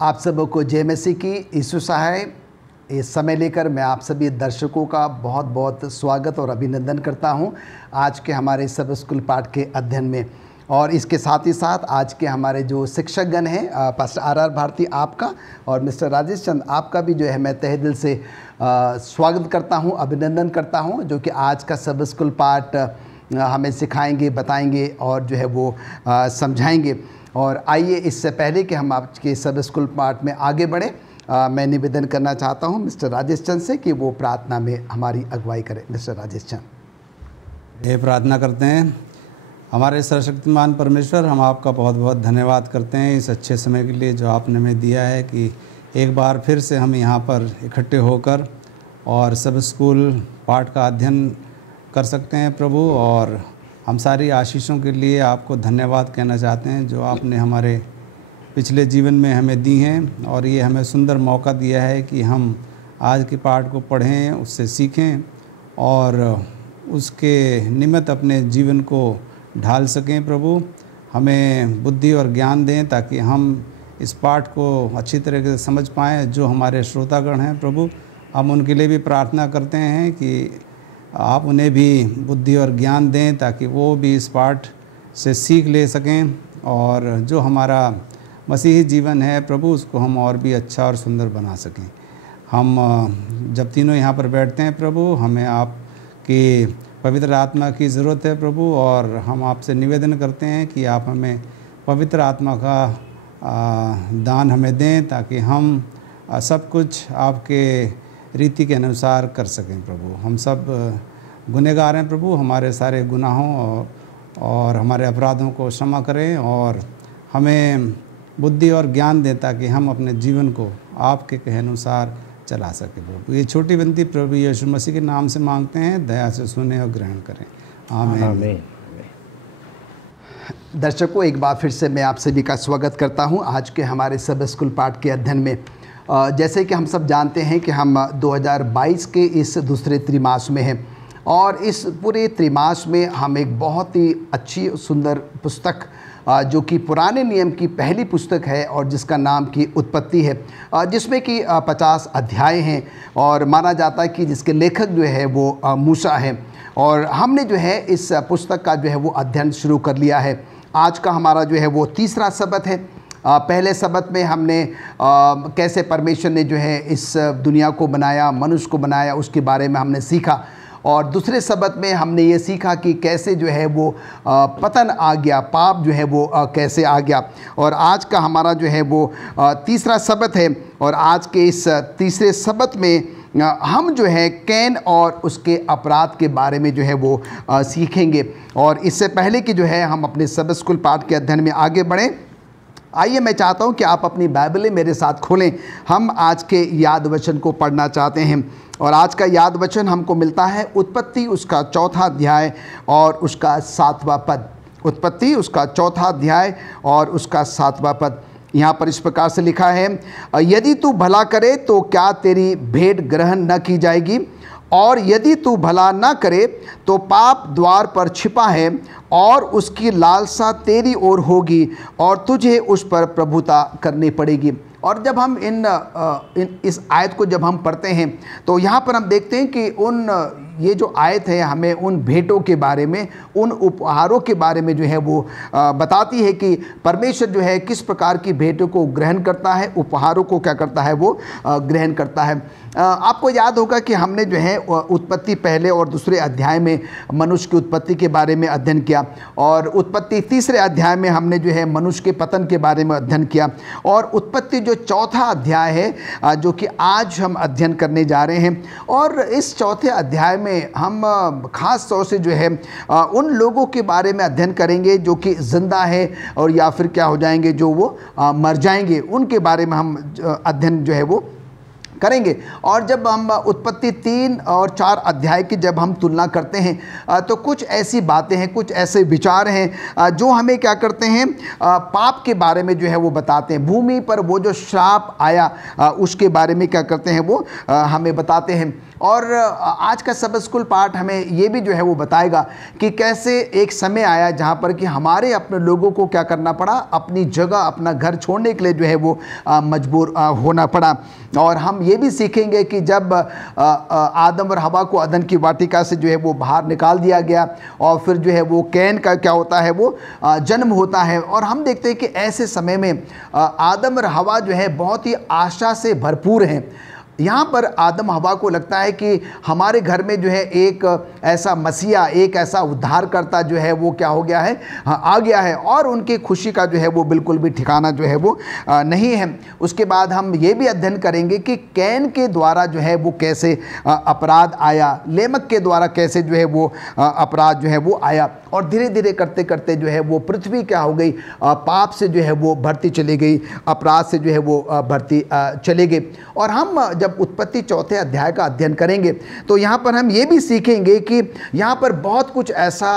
आप सबों को जय मसीह की। यीशु सहाय। इस समय लेकर मैं आप सभी दर्शकों का बहुत बहुत स्वागत और अभिनंदन करता हूं आज के हमारे सब स्कूल पाठ के अध्ययन में। और इसके साथ ही साथ आज के हमारे जो शिक्षकगण हैं, पास्टर आर भारती आपका और मिस्टर राजेश चंद आपका भी जो है मैं तहे दिल से स्वागत करता हूं, अभिनंदन करता हूं, जो कि आज का सब स्कूल पाठ हमें सिखाएंगे, बताएंगे और जो है वो समझाएंगे। और आइए, इससे पहले कि हम आपके सब स्कूल पाठ में आगे बढ़ें, मैं निवेदन करना चाहता हूं मिस्टर राजेश चंद से कि वो प्रार्थना में हमारी अगुवाई करें। मिस्टर राजेश चंद। ये प्रार्थना करते हैं। हमारे सर्वशक्तिमान परमेश्वर, हम आपका बहुत बहुत धन्यवाद करते हैं इस अच्छे समय के लिए जो आपने हमें दिया है कि एक बार फिर से हम यहाँ पर इकट्ठे होकर और सब स्कूल पाठ का अध्ययन कर सकते हैं प्रभु। और हम सारी आशीषों के लिए आपको धन्यवाद कहना चाहते हैं जो आपने हमारे पिछले जीवन में हमें दी हैं, और ये हमें सुंदर मौका दिया है कि हम आज के पाठ को पढ़ें, उससे सीखें और उसके निमित्त अपने जीवन को ढाल सकें। प्रभु, हमें बुद्धि और ज्ञान दें ताकि हम इस पाठ को अच्छी तरीके से समझ पाएँ। जो हमारे श्रोतागण हैं प्रभु, हम उनके लिए भी प्रार्थना करते हैं कि आप उन्हें भी बुद्धि और ज्ञान दें ताकि वो भी इस पाठ से सीख ले सकें, और जो हमारा मसीही जीवन है प्रभु उसको हम और भी अच्छा और सुंदर बना सकें। हम जब तीनों यहाँ पर बैठते हैं प्रभु, हमें आपकी पवित्र आत्मा की ज़रूरत है प्रभु, और हम आपसे निवेदन करते हैं कि आप हमें पवित्र आत्मा का दान हमें दें ताकि हम सब कुछ आपके रीति के अनुसार कर सकें प्रभु। हम सब गुनहगार हैं प्रभु, हमारे सारे गुनाहों और हमारे अपराधों को क्षमा करें और हमें बुद्धि और ज्ञान दें ताकि हम अपने जीवन को आपके कहे अनुसार चला सकें प्रभु। ये छोटी विनती प्रभु यीशु मसीह के नाम से मांगते हैं, दया से सुने और ग्रहण करें। आमीन। दर्शकों, एक बार फिर से मैं आप सभी का स्वागत करता हूं आज के हमारे सब स्कूल पाठ के अध्ययन में। जैसे कि हम सब जानते हैं कि हम 2022 के इस दूसरे त्रिमास में हैं, और इस पूरे त्रिमास में हम एक बहुत ही अच्छी सुंदर पुस्तक जो कि पुराने नियम की पहली पुस्तक है और जिसका नाम की उत्पत्ति है, जिसमें कि 50 अध्याय हैं और माना जाता है कि जिसके लेखक जो है वो मूसा हैं। और हमने जो है इस पुस्तक का जो है वो अध्ययन शुरू कर लिया है। आज का हमारा जो है वो तीसरा सबत है। पहले सबत में हमने कैसे परमेश्वर ने जो है इस दुनिया को बनाया, मनुष्य को बनाया, उसके बारे में हमने सीखा। और दूसरे सबत में हमने ये सीखा कि कैसे जो है वो पतन आ गया, पाप जो है वो कैसे आ गया। और आज का हमारा जो है वो तीसरा सबत है, और आज के इस तीसरे सबत में हम जो है कैन और उसके अपराध के बारे में जो है वो सीखेंगे। और इससे पहले कि जो है हम अपने सब स्कूल पाठ के अध्ययन में आगे बढ़ें, आइए मैं चाहता हूं कि आप अपनी बाइबलें मेरे साथ खोलें। हम आज के याद वचन को पढ़ना चाहते हैं, और आज का याद वचन हमको मिलता है उत्पत्ति उसका 4था अध्याय और उसका 7वां पद। उत्पत्ति उसका 4था अध्याय और उसका 7वां पद। यहाँ पर इस प्रकार से लिखा है, यदि तू भला करे तो क्या तेरी भेंट ग्रहण न की जाएगी, और यदि तू भला न करे तो पाप द्वार पर छिपा है और उसकी लालसा तेरी ओर होगी और तुझे उस पर प्रभुता करनी पड़ेगी। और जब हम इस आयत को जब हम पढ़ते हैं तो यहाँ पर हम देखते हैं कि ये जो आयत है हमें उन भेंटों के बारे में, उन उपहारों के बारे में जो है वो बताती है कि परमेश्वर जो है किस प्रकार की भेंटों को ग्रहण करता है, उपहारों को क्या करता है, वो ग्रहण करता है। आपको याद होगा कि हमने जो है उत्पत्ति पहले और दूसरे अध्याय में मनुष्य की उत्पत्ति के बारे में अध्ययन किया, और उत्पत्ति तीसरे अध्याय में हमने जो है मनुष्य के पतन के बारे में अध्ययन किया, और उत्पत्ति जो चौथा अध्याय है जो कि आज हम अध्ययन करने जा रहे हैं। और इस चौथे अध्याय में हम खास तौर से जो है उन लोगों के बारे में अध्ययन करेंगे जो कि जिंदा है और या फिर क्या हो जाएंगे, जो वो मर जाएंगे, उनके बारे में हम अध्ययन जो है वो करेंगे। और जब हम उत्पत्ति 3 और 4 अध्याय की जब हम तुलना करते हैं तो कुछ ऐसी बातें हैं, कुछ ऐसे विचार हैं जो हमें क्या करते हैं, पाप के बारे में जो है वो बताते हैं। भूमि पर वो जो श्राप आया उसके बारे में क्या करते हैं, वो हमें बताते हैं। और आज का सब स्कूल पाठ हमें ये भी जो है वो बताएगा कि कैसे एक समय आया जहाँ पर कि हमारे अपने लोगों को क्या करना पड़ा, अपनी जगह अपना घर छोड़ने के लिए जो है वो मजबूर होना पड़ा। और हम ये भी सीखेंगे कि जब आदम और हवा को अदन की वाटिका से जो है वो बाहर निकाल दिया गया और फिर जो है वो कैन का क्या होता है वो जन्म होता है। और हम देखते हैं कि ऐसे समय में आदम और हवा जो है बहुत ही आशा से भरपूर हैं। यहाँ पर आदम हवा को लगता है कि हमारे घर में जो है एक ऐसा मसीहा, एक ऐसा उद्धारकर्ता जो है वो क्या हो गया है, आ गया है, और उनकी खुशी का जो है वो बिल्कुल भी ठिकाना जो है वो नहीं है। उसके बाद हम ये भी अध्ययन करेंगे कि कैन के द्वारा जो है वो कैसे अपराध आया, लेमक के द्वारा कैसे जो है वो अपराध जो है वो आया, और धीरे धीरे करते करते जो है वो पृथ्वी क्या हो गई, पाप से जो है वो बढ़ती चली गई, अपराध से जो है वो बढ़ती चली गई। और हम जब उत्पत्ति 4 अध्याय का अध्ययन करेंगे तो यहाँ पर हम ये भी सीखेंगे कि यहाँ पर बहुत कुछ ऐसा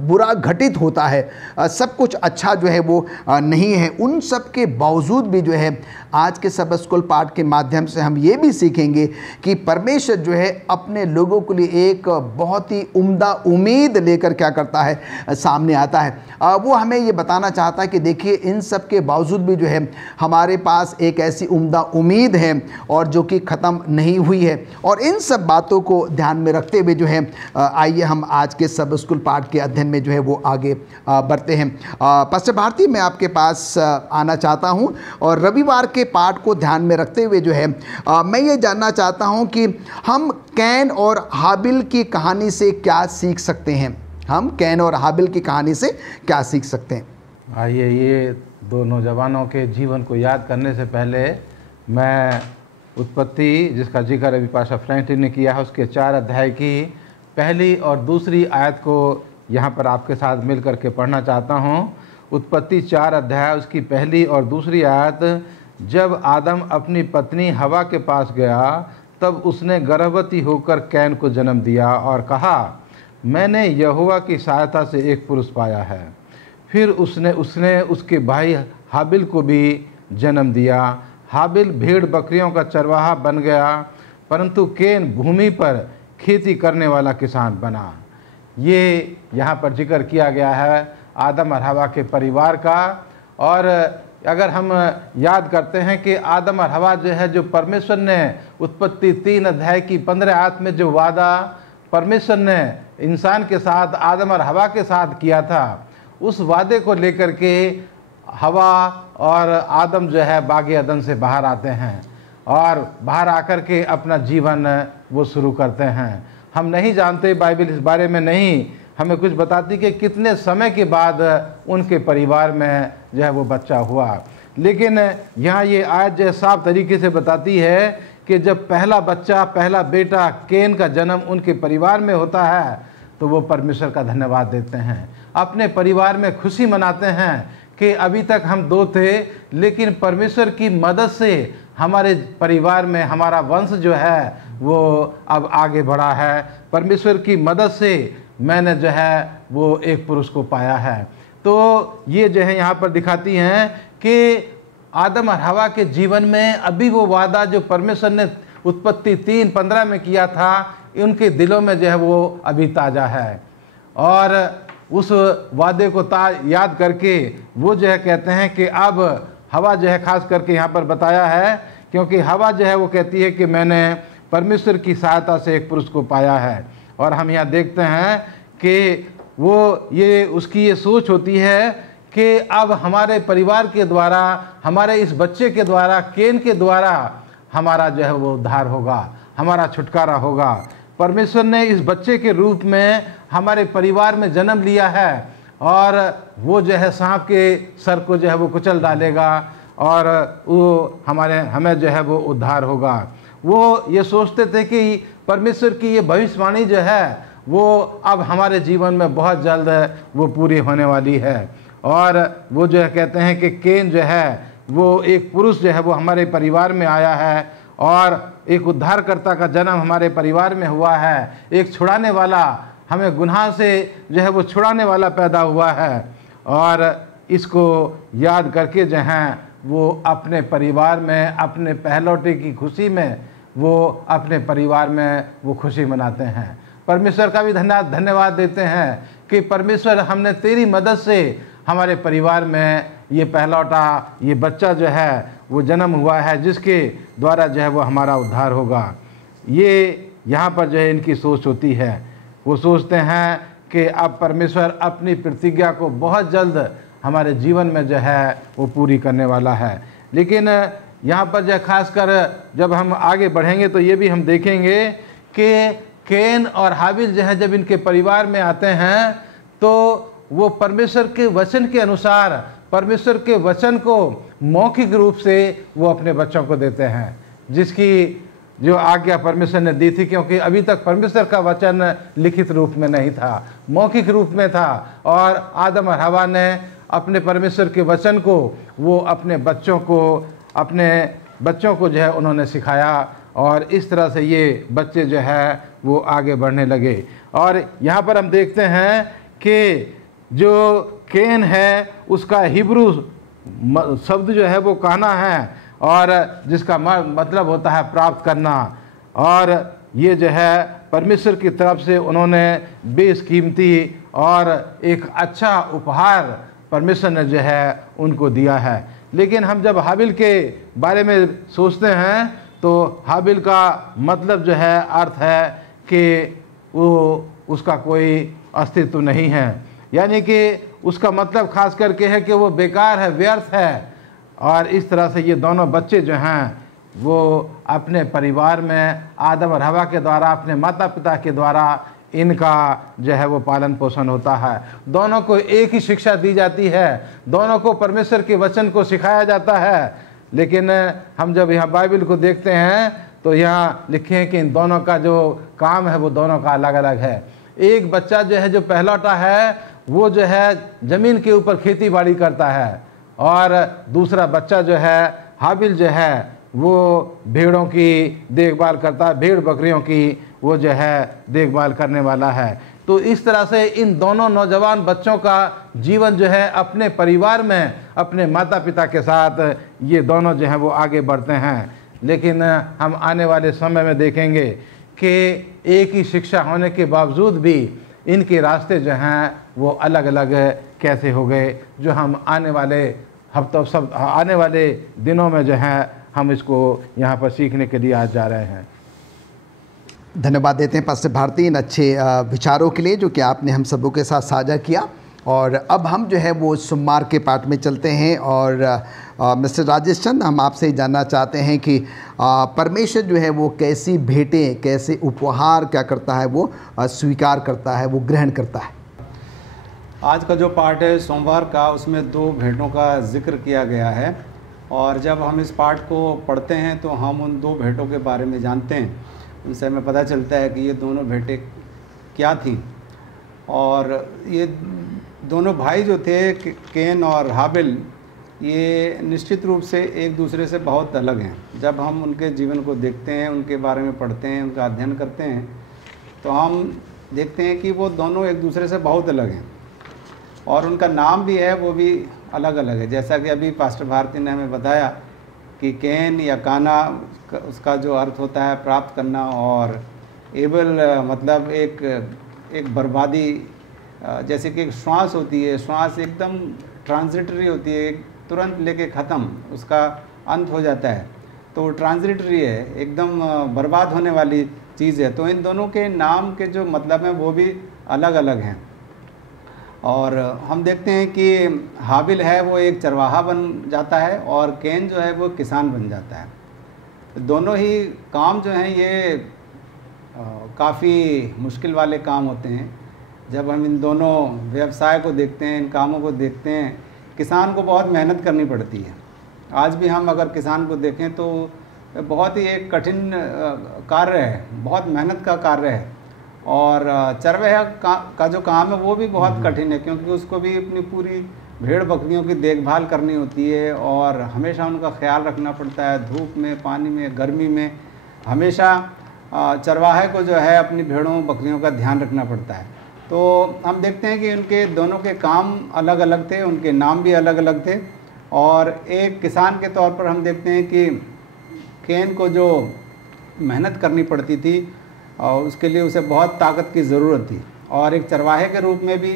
बुरा घटित होता है, सब कुछ अच्छा जो है वो नहीं है। उन सब के बावजूद भी जो है आज के सब स्कूल पाठ के माध्यम से हम ये भी सीखेंगे कि परमेश्वर जो है अपने लोगों के लिए एक बहुत ही उम्दा उम्मीद लेकर क्या करता है, सामने आता है। वो हमें ये बताना चाहता है कि देखिए इन सब के बावजूद भी जो है हमारे पास एक ऐसी उम्दा उम्मीद है और जो कि ख़त्म नहीं हुई है। और इन सब बातों को ध्यान में रखते हुए जो है आइए हम आज के सब स्कूल पाठ के अध्ययन में जो है वो आगे बढ़ते हैं। पास्टर भारती, मैं आपके पास आना चाहता हूं और रविवार के पाठ को ध्यान में रखते हुए जो है मैं ये जानना चाहता हूं कि हम कैन और हाबिल की कहानी से क्या सीख सकते हैं। हम कैन और हाबिल की कहानी से क्या सीख सकते हैं? आइए ये दो नौजवानों के जीवन को याद करने से पहले मैं उत्पत्ति, जिसका जिक्र अभी पास्टर फ्रैंकलिन ने किया है, उसके 4 अध्याय की पहली और दूसरी आयत को यहाँ पर आपके साथ मिल करके पढ़ना चाहता हूँ। उत्पत्ति 4 अध्याय उसकी पहली और दूसरी आयत। जब आदम अपनी पत्नी हवा के पास गया तब उसने गर्भवती होकर कैन को जन्म दिया और कहा, मैंने यहोवा की सहायता से एक पुरुष पाया है। फिर उसने उसके भाई हाबिल को भी जन्म दिया। हाबिल भेड़ बकरियों का चरवाहा बन गया, परंतु कैन भूमि पर खेती करने वाला किसान बना। ये यहाँ पर जिक्र किया गया है आदम और हवा के परिवार का। और अगर हम याद करते हैं कि आदम और हवा जो है, जो परमेश्वर ने उत्पत्ति 3 अध्याय की 15 आयत में जो वादा परमेश्वर ने इंसान के साथ, आदम और हवा के साथ किया था, उस वादे को लेकर के हवा और आदम जो है बागे अदन से बाहर आते हैं और बाहर आकर के अपना जीवन वो शुरू करते हैं। हम नहीं जानते, बाइबल इस बारे में नहीं हमें कुछ बताती कि कितने समय के बाद उनके परिवार में जो है वो बच्चा हुआ। लेकिन यहाँ ये आयत जो साफ तरीके से बताती है कि जब पहला बच्चा, पहला बेटा कैन का जन्म उनके परिवार में होता है तो वो परमेश्वर का धन्यवाद देते हैं, अपने परिवार में खुशी मनाते हैं कि अभी तक हम 2 थे, लेकिन परमेश्वर की मदद से हमारे परिवार में हमारा वंश जो है वो अब आगे बढ़ा है। परमेश्वर की मदद से मैंने जो है वो एक पुरुष को पाया है। तो ये जो है यहाँ पर दिखाती हैं कि आदम और हवा के जीवन में अभी वो वादा जो परमेश्वर ने उत्पत्ति 3:15 में किया था, उनके दिलों में जो है वो अभी ताज़ा है। और उस वादे को याद करके वो जो है कहते हैं कि अब हवा जो है, खास करके यहाँ पर बताया है, क्योंकि हवा जो है वो कहती है कि मैंने परमेश्वर की सहायता से एक पुरुष को पाया है। और हम यहाँ देखते हैं कि वो उसकी ये सोच होती है कि अब हमारे परिवार के द्वारा, हमारे इस बच्चे के द्वारा, कैन के द्वारा हमारा जो है वो उद्धार होगा, हमारा छुटकारा होगा। परमेश्वर ने इस बच्चे के रूप में हमारे परिवार में जन्म लिया है और वो जो है सांप के सर को जो है वो कुचल डालेगा और वो हमें जो है वो उद्धार होगा। वो ये सोचते थे कि परमेश्वर की ये भविष्यवाणी जो है वो अब हमारे जीवन में बहुत जल्द वो पूरी होने वाली है। और वो जो है कहते हैं कि कैन जो है वो एक पुरुष जो है वो हमारे परिवार में आया है और एक उद्धारकर्ता का जन्म हमारे परिवार में हुआ है। एक छुड़ाने वाला, हमें गुनाह से जो है वो छुड़ाने वाला पैदा हुआ है। और इसको याद करके जो हैं वो अपने परिवार में, अपने पहलौटे की खुशी में वो अपने परिवार में वो खुशी मनाते हैं। परमेश्वर का भी धन्यवाद देते हैं कि परमेश्वर हमने तेरी मदद से हमारे परिवार में ये पहलौटा ये बच्चा जो है वो जन्म हुआ है, जिसके द्वारा जो है वो हमारा उद्धार होगा। ये यहाँ पर जो है इनकी सोच होती है। वो सोचते हैं कि अब परमेश्वर अपनी प्रतिज्ञा को बहुत जल्द हमारे जीवन में जो है वो पूरी करने वाला है। लेकिन यहाँ पर जो खासकर जब हम आगे बढ़ेंगे तो ये भी हम देखेंगे कि कैन और हाबिल जो है जब इनके परिवार में आते हैं तो वो परमेश्वर के वचन के अनुसार परमेश्वर के वचन को मौखिक रूप से वो अपने बच्चों को देते हैं, जिसकी जो आज्ञा परमेश्वर ने दी थी, क्योंकि अभी तक परमेश्वर का वचन लिखित रूप में नहीं था, मौखिक रूप में था। और आदम और हवा ने अपने परमेश्वर के वचन को वो अपने बच्चों को जो है उन्होंने सिखाया, और इस तरह से ये बच्चे जो है वो आगे बढ़ने लगे। और यहाँ पर हम देखते हैं कि जो कैन है उसका हिब्रू शब्द जो है वो कहना है, और जिसका मतलब होता है प्राप्त करना। और ये जो है परमेश्वर की तरफ से उन्होंने बेशकीमती और एक अच्छा उपहार परमेश्वर ने जो है उनको दिया है। लेकिन हम जब हाबिल के बारे में सोचते हैं तो हाबिल का मतलब जो है अर्थ है कि वो उसका कोई अस्तित्व नहीं है, यानी कि उसका मतलब खास करके है कि वो बेकार है, व्यर्थ है। और इस तरह से ये दोनों बच्चे जो हैं वो अपने परिवार में आदम और हवा के द्वारा, अपने माता पिता के द्वारा इनका जो है वो पालन पोषण होता है। दोनों को एक ही शिक्षा दी जाती है, दोनों को परमेश्वर के वचन को सिखाया जाता है। लेकिन हम जब यहाँ बाइबल को देखते हैं तो यहाँ लिखे हैं कि इन दोनों का जो काम है वो दोनों का अलग अलग है। एक बच्चा जो है जो पहलौठा है वो जो है ज़मीन के ऊपर खेती बाड़ी करता है, और दूसरा बच्चा जो है हाबिल जो है वो भेड़ों की देखभाल करता है, भेड़ बकरियों की वो जो है देखभाल करने वाला है। तो इस तरह से इन दोनों नौजवान बच्चों का जीवन जो है अपने परिवार में अपने माता पिता के साथ ये दोनों जो हैं वो आगे बढ़ते हैं। लेकिन हम आने वाले समय में देखेंगे कि एक ही शिक्षा होने के बावजूद भी इनके रास्ते जो हैं वो अलग अलग कैसे हो गए, जो हम आने वाले हफ्तों आने वाले दिनों में जो है हम इसको यहाँ पर सीखने के लिए आज जा रहे हैं। धन्यवाद देते हैं पास्टर भारती इन अच्छे विचारों के लिए जो कि आपने हम सबों के साथ साझा किया। और अब हम जो है वो सोमवार के पाठ में चलते हैं। और मिस्टर राजेश चंद, हम आपसे जानना चाहते हैं कि परमेश्वर जो है वो कैसी भेंटें, कैसे उपहार क्या करता है, वो स्वीकार करता है, वो ग्रहण करता है। आज का जो पाठ है सोमवार का, उसमें 2 भेंटों का जिक्र किया गया है। और जब हम इस पाठ को पढ़ते हैं तो हम उन 2 भेंटों के बारे में जानते हैं। उनसे हमें पता चलता है कि ये दोनों भेंटें क्या थीं। और ये दोनों भाई जो थे कैन और हाबिल, ये निश्चित रूप से एक दूसरे से बहुत अलग हैं। जब हम उनके जीवन को देखते हैं, उनके बारे में पढ़ते हैं, उनका अध्ययन करते हैं, तो हम देखते हैं कि वो दोनों एक दूसरे से बहुत अलग हैं। और उनका नाम भी है वो भी अलग अलग है। जैसा कि अभी पास्टर भारती ने हमें बताया कि कैन या काना, उसका जो अर्थ होता है प्राप्त करना, और एबल मतलब एक बर्बादी, जैसे कि एक श्वास होती है, श्वास एकदम ट्रांजिटरी होती है, तुरंत लेके ख़त्म, उसका अंत हो जाता है, तो ट्रांजिटरी है, एकदम बर्बाद होने वाली चीज़ है। तो इन दोनों के नाम के जो मतलब हैं वो भी अलग अलग हैं। और हम देखते हैं कि हाबिल है वो एक चरवाहा बन जाता है और कैन जो है वो किसान बन जाता है। दोनों ही काम जो हैं ये काफ़ी मुश्किल वाले काम होते हैं। जब हम इन दोनों व्यवसाय को देखते हैं, इन कामों को देखते हैं, किसान को बहुत मेहनत करनी पड़ती है। आज भी हम अगर किसान को देखें तो बहुत ही एक कठिन कार्य है, बहुत मेहनत का कार्य है। और चरवाहा का जो काम है वो भी बहुत कठिन है, क्योंकि उसको भी अपनी पूरी भेड़ बकरियों की देखभाल करनी होती है और हमेशा उनका ख्याल रखना पड़ता है, धूप में, पानी में, गर्मी में, हमेशा चरवाहे को जो है अपनी भेड़ों बकरियों का ध्यान रखना पड़ता है। तो हम देखते हैं कि उनके दोनों के काम अलग अलग थे, उनके नाम भी अलग अलग थे। और एक किसान के तौर पर हम देखते हैं कि कैन को जो मेहनत करनी पड़ती थी और उसके लिए उसे बहुत ताकत की ज़रूरत थी। और एक चरवाहे के रूप में भी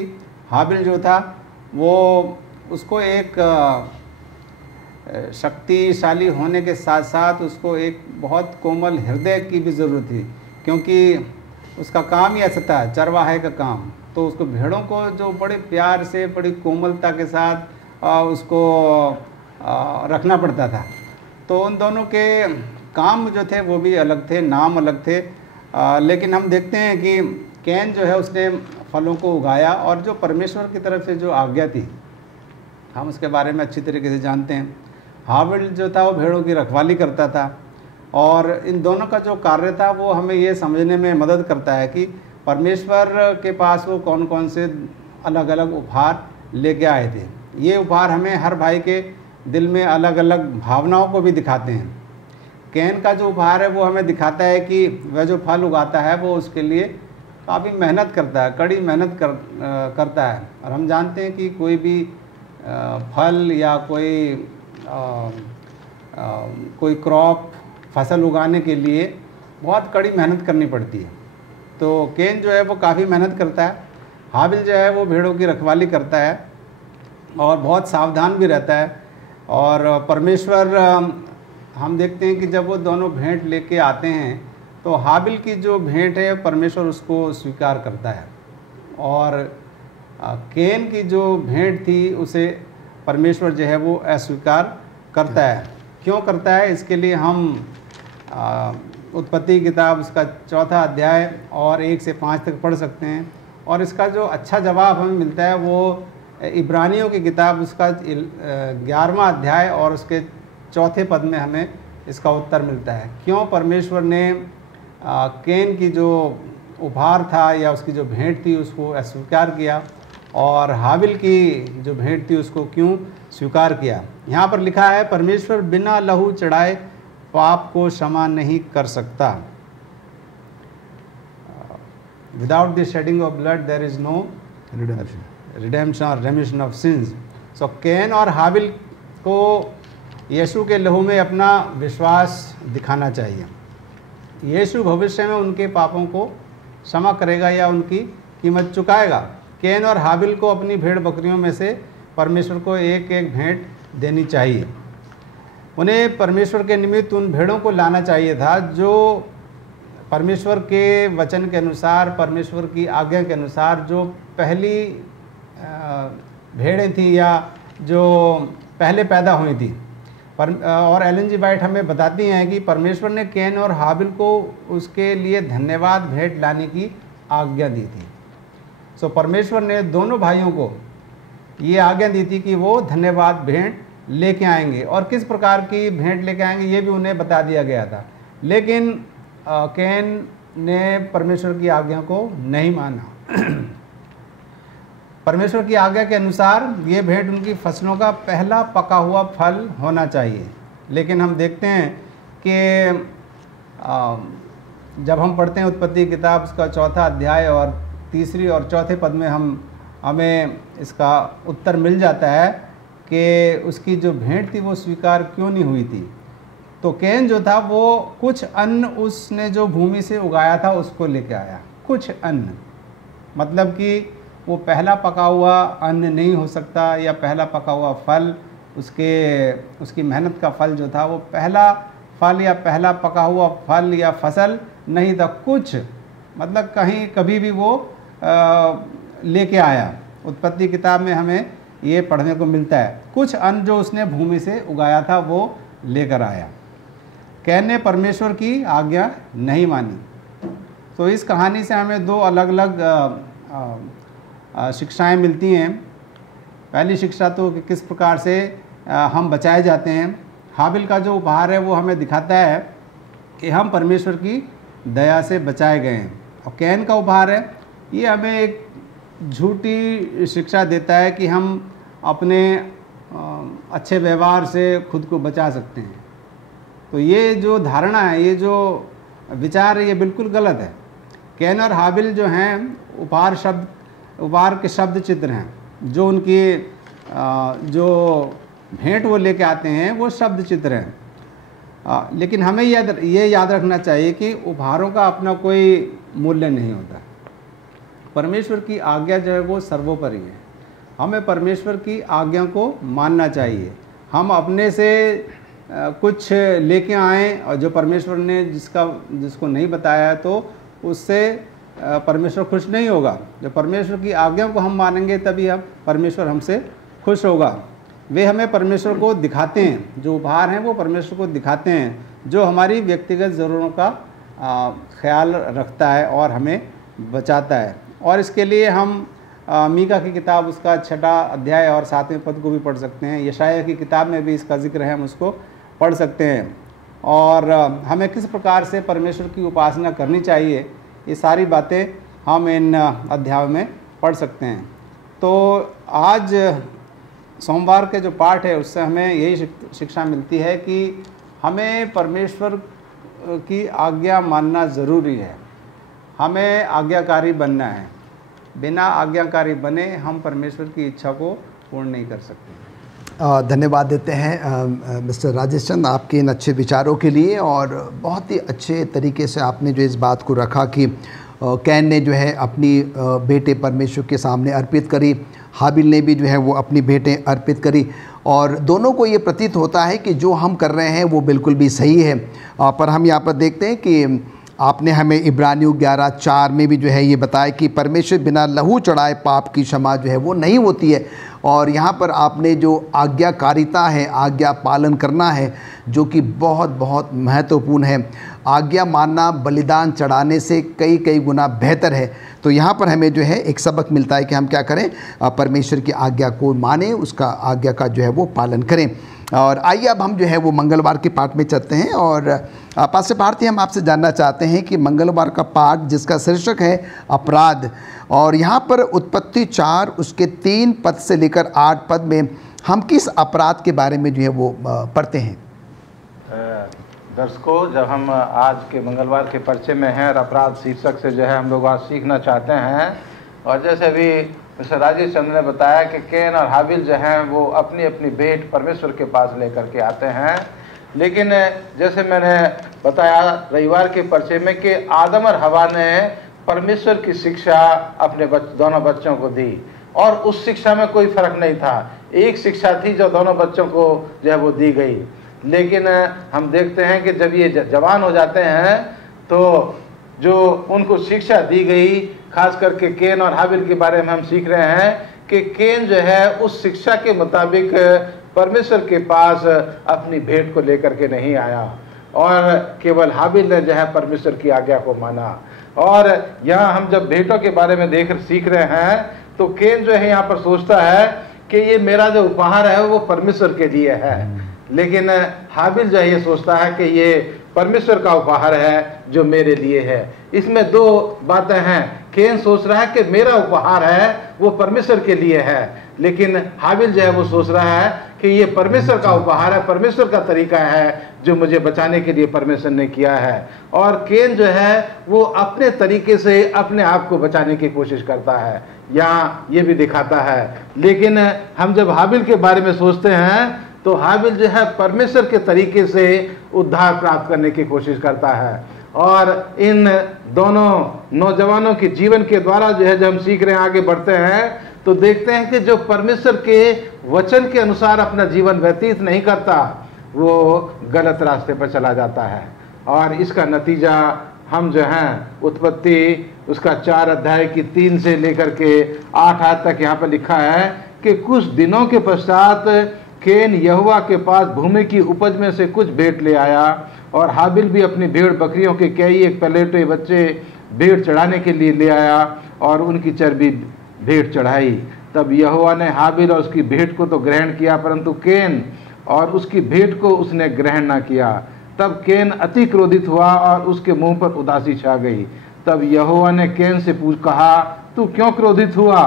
हाबिल जो था वो उसको एक शक्तिशाली होने के साथ साथ उसको एक बहुत कोमल हृदय की भी ज़रूरत थी, क्योंकि उसका काम ही ऐसा था, चरवाहे का काम। तो उसको भेड़ों को जो बड़े प्यार से बड़ी कोमलता के साथ उसको रखना पड़ता था। तो उन दोनों के काम जो थे वो भी अलग थे, नाम अलग थे। लेकिन हम देखते हैं कि कैन जो है उसने फलों को उगाया और जो परमेश्वर की तरफ से जो आज्ञा थी हम उसके बारे में अच्छी तरीके से जानते हैं। हाबिल जो था वो भेड़ों की रखवाली करता था और इन दोनों का जो कार्य था वो हमें ये समझने में मदद करता है कि परमेश्वर के पास वो कौन कौन से अलग अलग उपहार लेके आए थे। ये उपहार हमें हर भाई के दिल में अलग अलग भावनाओं को भी दिखाते हैं। कैन का जो उपहार है वो हमें दिखाता है कि वह जो फल उगाता है वो उसके लिए काफ़ी मेहनत करता है, कड़ी मेहनत करता है। और हम जानते हैं कि कोई भी फल या कोई क्रॉप फसल उगाने के लिए बहुत कड़ी मेहनत करनी पड़ती है। तो कैन जो है वो काफ़ी मेहनत करता है, हाबिल जो है वो भेड़ों की रखवाली करता है और बहुत सावधान भी रहता है। और परमेश्वर हम देखते हैं कि जब वो दोनों भेंट लेके आते हैं तो हाबिल की जो भेंट है परमेश्वर उसको स्वीकार करता है और कैन की जो भेंट थी उसे परमेश्वर जो है वो अस्वीकार करता है। क्यों करता है, इसके लिए हम उत्पत्ति किताब उसका 4 अध्याय और 1 से 5 तक पढ़ सकते हैं। और इसका जो अच्छा जवाब हमें मिलता है वो इब्रानियों की किताब उसका 11वां अध्याय और उसके 4थे पद में हमें इसका उत्तर मिलता है। क्यों परमेश्वर ने कैन की जो उपहार था या उसकी जो भेंट थी उसको अस्वीकार किया और हाबिल की जो भेंट थी उसको क्यों स्वीकार किया। यहाँ पर लिखा है, परमेश्वर बिना लहू चढ़ाए पाप को क्षमा नहीं कर सकता। Without the shedding of blood there is no redemption और remission of sins. So Cain और हाबिल को यीशु के लहू में अपना विश्वास दिखाना चाहिए। यीशु भविष्य में उनके पापों को क्षमा करेगा या उनकी कीमत चुकाएगा। कैन और हाबिल को अपनी भेड़ बकरियों में से परमेश्वर को एक एक भेंट देनी चाहिए। उन्हें परमेश्वर के निमित्त उन भेड़ों को लाना चाहिए था जो परमेश्वर के वचन के अनुसार, परमेश्वर की आज्ञा के अनुसार जो पहली भेड़ें थी या जो पहले पैदा हुई थी। और एलन जी वाइट हमें बताती हैं कि परमेश्वर ने कैन और हाबिल को उसके लिए धन्यवाद भेंट लाने की आज्ञा दी थी। सो परमेश्वर ने दोनों भाइयों को ये आज्ञा दी थी कि वो धन्यवाद भेंट लेके आएंगे और किस प्रकार की भेंट लेके आएंगे ये भी उन्हें बता दिया गया था। लेकिन कैन ने परमेश्वर की आज्ञा को नहीं माना। परमेश्वर की आज्ञा के अनुसार ये भेंट उनकी फसलों का पहला पका हुआ फल होना चाहिए। लेकिन हम देखते हैं कि जब हम पढ़ते हैं उत्पत्ति किताब उसका 4था अध्याय और 3 और 4थे पद में हमें इसका उत्तर मिल जाता है कि उसकी जो भेंट थी वो स्वीकार क्यों नहीं हुई थी। तो कैन जो था वो कुछ अन्न उसने जो भूमि से उगाया था उसको लेके आया। कुछ अन्न मतलब कि वो पहला पका हुआ अन्न नहीं हो सकता या पहला पका हुआ फल उसकी मेहनत का फल जो था वो पहला फल या पहला पका हुआ फल या फसल नहीं था। कुछ मतलब कहीं कभी भी वो लेके आया। उत्पत्ति किताब में हमें ये पढ़ने को मिलता है, कुछ अन्न जो उसने भूमि से उगाया था वो लेकर आया। कैन ने परमेश्वर की आज्ञा नहीं मानी। तो इस कहानी से हमें 2 अलग अलग शिक्षाएं मिलती हैं। पहली शिक्षा तो कि किस प्रकार से हम बचाए जाते हैं। हाबिल का जो उपहार है वो हमें दिखाता है कि हम परमेश्वर की दया से बचाए गए हैं। और कैन का उपहार है ये हमें एक झूठी शिक्षा देता है कि हम अपने अच्छे व्यवहार से खुद को बचा सकते हैं। तो ये जो धारणा है, ये जो विचार है, ये बिल्कुल गलत है। कैन और हाबिल जो हैं उपहार के शब्द चित्र हैं। जो उनकी जो भेंट वो लेके आते हैं वो शब्द चित्र हैं। लेकिन हमें ये याद रखना चाहिए कि उपहारों का अपना कोई मूल्य नहीं होता। परमेश्वर की आज्ञा जो है वो सर्वोपरि है। हमें परमेश्वर की आज्ञा को मानना चाहिए। हम अपने से कुछ लेके आएँ और जो परमेश्वर ने जिसको नहीं बताया तो उससे परमेश्वर खुश नहीं होगा। जब परमेश्वर की आज्ञा को हम मानेंगे तभी परमेश्वर हमसे खुश होगा। वे हमें परमेश्वर को दिखाते हैं, जो उपहार हैं वो परमेश्वर को दिखाते हैं, जो हमारी व्यक्तिगत ज़रूरतों का ख्याल रखता है और हमें बचाता है। और इसके लिए हम मीका की किताब उसका 6वां अध्याय और 7वें पद को भी पढ़ सकते हैं। यशायाह की किताब में भी इसका जिक्र है, हम उसको पढ़ सकते हैं। और हमें किस प्रकार से परमेश्वर की उपासना करनी चाहिए, ये सारी बातें हम इन अध्यायों में पढ़ सकते हैं। तो आज सोमवार के जो पाठ है उससे हमें यही शिक्षा मिलती है कि हमें परमेश्वर की आज्ञा मानना ज़रूरी है। हमें आज्ञाकारी बनना है। बिना आज्ञाकारी बने हम परमेश्वर की इच्छा को पूर्ण नहीं कर सकते। धन्यवाद देते हैं मिस्टर राजेश चंद आपके इन अच्छे विचारों के लिए। और बहुत ही अच्छे तरीके से आपने जो इस बात को रखा कि कैन ने जो है अपनी बेटे परमेश्वर के सामने अर्पित करी, हाबिल ने भी जो है वो अपनी बेटे अर्पित करी, और दोनों को ये प्रतीत होता है कि जो हम कर रहे हैं वो बिल्कुल भी सही है। पर हम यहाँ पर देखते हैं कि आपने हमें इब्रानियों 11:4 में भी जो है ये बताया कि परमेश्वर बिना लहू चढ़ाए पाप की क्षमा जो है वो नहीं होती है। और यहाँ पर आपने जो आज्ञाकारिता है, आज्ञा पालन करना है, जो कि बहुत बहुत महत्वपूर्ण है। आज्ञा मानना बलिदान चढ़ाने से कई कई गुना बेहतर है। तो यहाँ पर हमें जो है एक सबक मिलता है कि हम क्या करें, परमेश्वर की आज्ञा को मानें, उसका आज्ञा का जो है वो पालन करें। और आइए अब हम जो है वो मंगलवार के पाठ में चलते हैं। और पास्टर भारती, हम आपसे जानना चाहते हैं कि मंगलवार का पाठ जिसका शीर्षक है अपराध, और यहाँ पर उत्पत्ति 4 उसके 3 पद से लेकर 8 पद में हम किस अपराध के बारे में जो है वो पढ़ते हैं? दर्शकों, जब हम आज के मंगलवार के पर्चे में हैं और अपराध शीर्षक से जो है हम लोग आज सीखना चाहते हैं। और जैसे अभी मिस्टर राजेश चंद्र ने बताया कि कैन और हाबिल जो हैं वो अपनी अपनी भेंट परमेश्वर के पास लेकर के आते हैं। लेकिन जैसे मैंने बताया रविवार के पर्चे में कि आदम और हवा ने परमेश्वर की शिक्षा अपने दोनों बच्चों को दी, और उस शिक्षा में कोई फर्क नहीं था। एक शिक्षा थी जो दोनों बच्चों को जो है वो दी गई। लेकिन हम देखते हैं कि जब ये जवान हो जाते हैं तो जो उनको शिक्षा दी गई, खास करके कैन और हाबिल के बारे में हम सीख रहे हैं कि कैन जो है उस शिक्षा के मुताबिक परमेश्वर के पास अपनी भेंट को लेकर के नहीं आया, और केवल हाबिल ने जो है परमेश्वर की आज्ञा को माना। और यहाँ हम जब भेंटों के बारे में सीख रहे हैं तो कैन जो है यहाँ पर सोचता है कि ये मेरा जो उपहार है वो परमेश्वर के लिए है, लेकिन हाबिल जो है ये सोचता है कि ये परमेश्वर का उपहार है जो मेरे लिए है। इसमें दो बातें हैं। कैन सोच रहा है कि मेरा उपहार है वो परमेश्वर के लिए है, लेकिन हाबिल जो है वो सोच रहा है कि ये परमेश्वर का उपहार है, परमेश्वर का तरीका है जो मुझे बचाने के लिए परमेश्वर ने किया है। और कैन जो है वो अपने तरीके से अपने आप को बचाने की कोशिश करता है, यहाँ ये भी दिखाता है। लेकिन हम जब हाबिल के बारे में सोचते हैं तो हाबिल जो है परमेश्वर के तरीके से उद्धार प्राप्त करने की कोशिश करता है। और इन दोनों नौजवानों के जीवन के द्वारा जो है जब हम सीख रहे हैं, आगे बढ़ते हैं तो देखते हैं कि जो परमेश्वर के वचन के अनुसार अपना जीवन व्यतीत नहीं करता वो गलत रास्ते पर चला जाता है। और इसका नतीजा हम जो हैं उत्पत्ति उसका 4 अध्याय की 3 से लेकर के 8 आयत तक यहाँ पर लिखा है कि कुछ दिनों के पश्चात कैन यहोवा के पास भूमि की उपज में से कुछ भेंट ले आया, और हाबिल भी अपनी भेड़ बकरियों के कई एक पलेटे बच्चे भेड़ चढ़ाने के लिए ले आया और उनकी चर्बी भेड़ चढ़ाई। तब यहोवा ने हाबिल और उसकी भेंट को तो ग्रहण किया, परंतु कैन और उसकी भेंट को उसने ग्रहण ना किया। तब कैन अति क्रोधित हुआ और उसके मुंह पर उदासी छा गई। तब यहोवा ने कैन से कहा, तू क्यों क्रोधित हुआ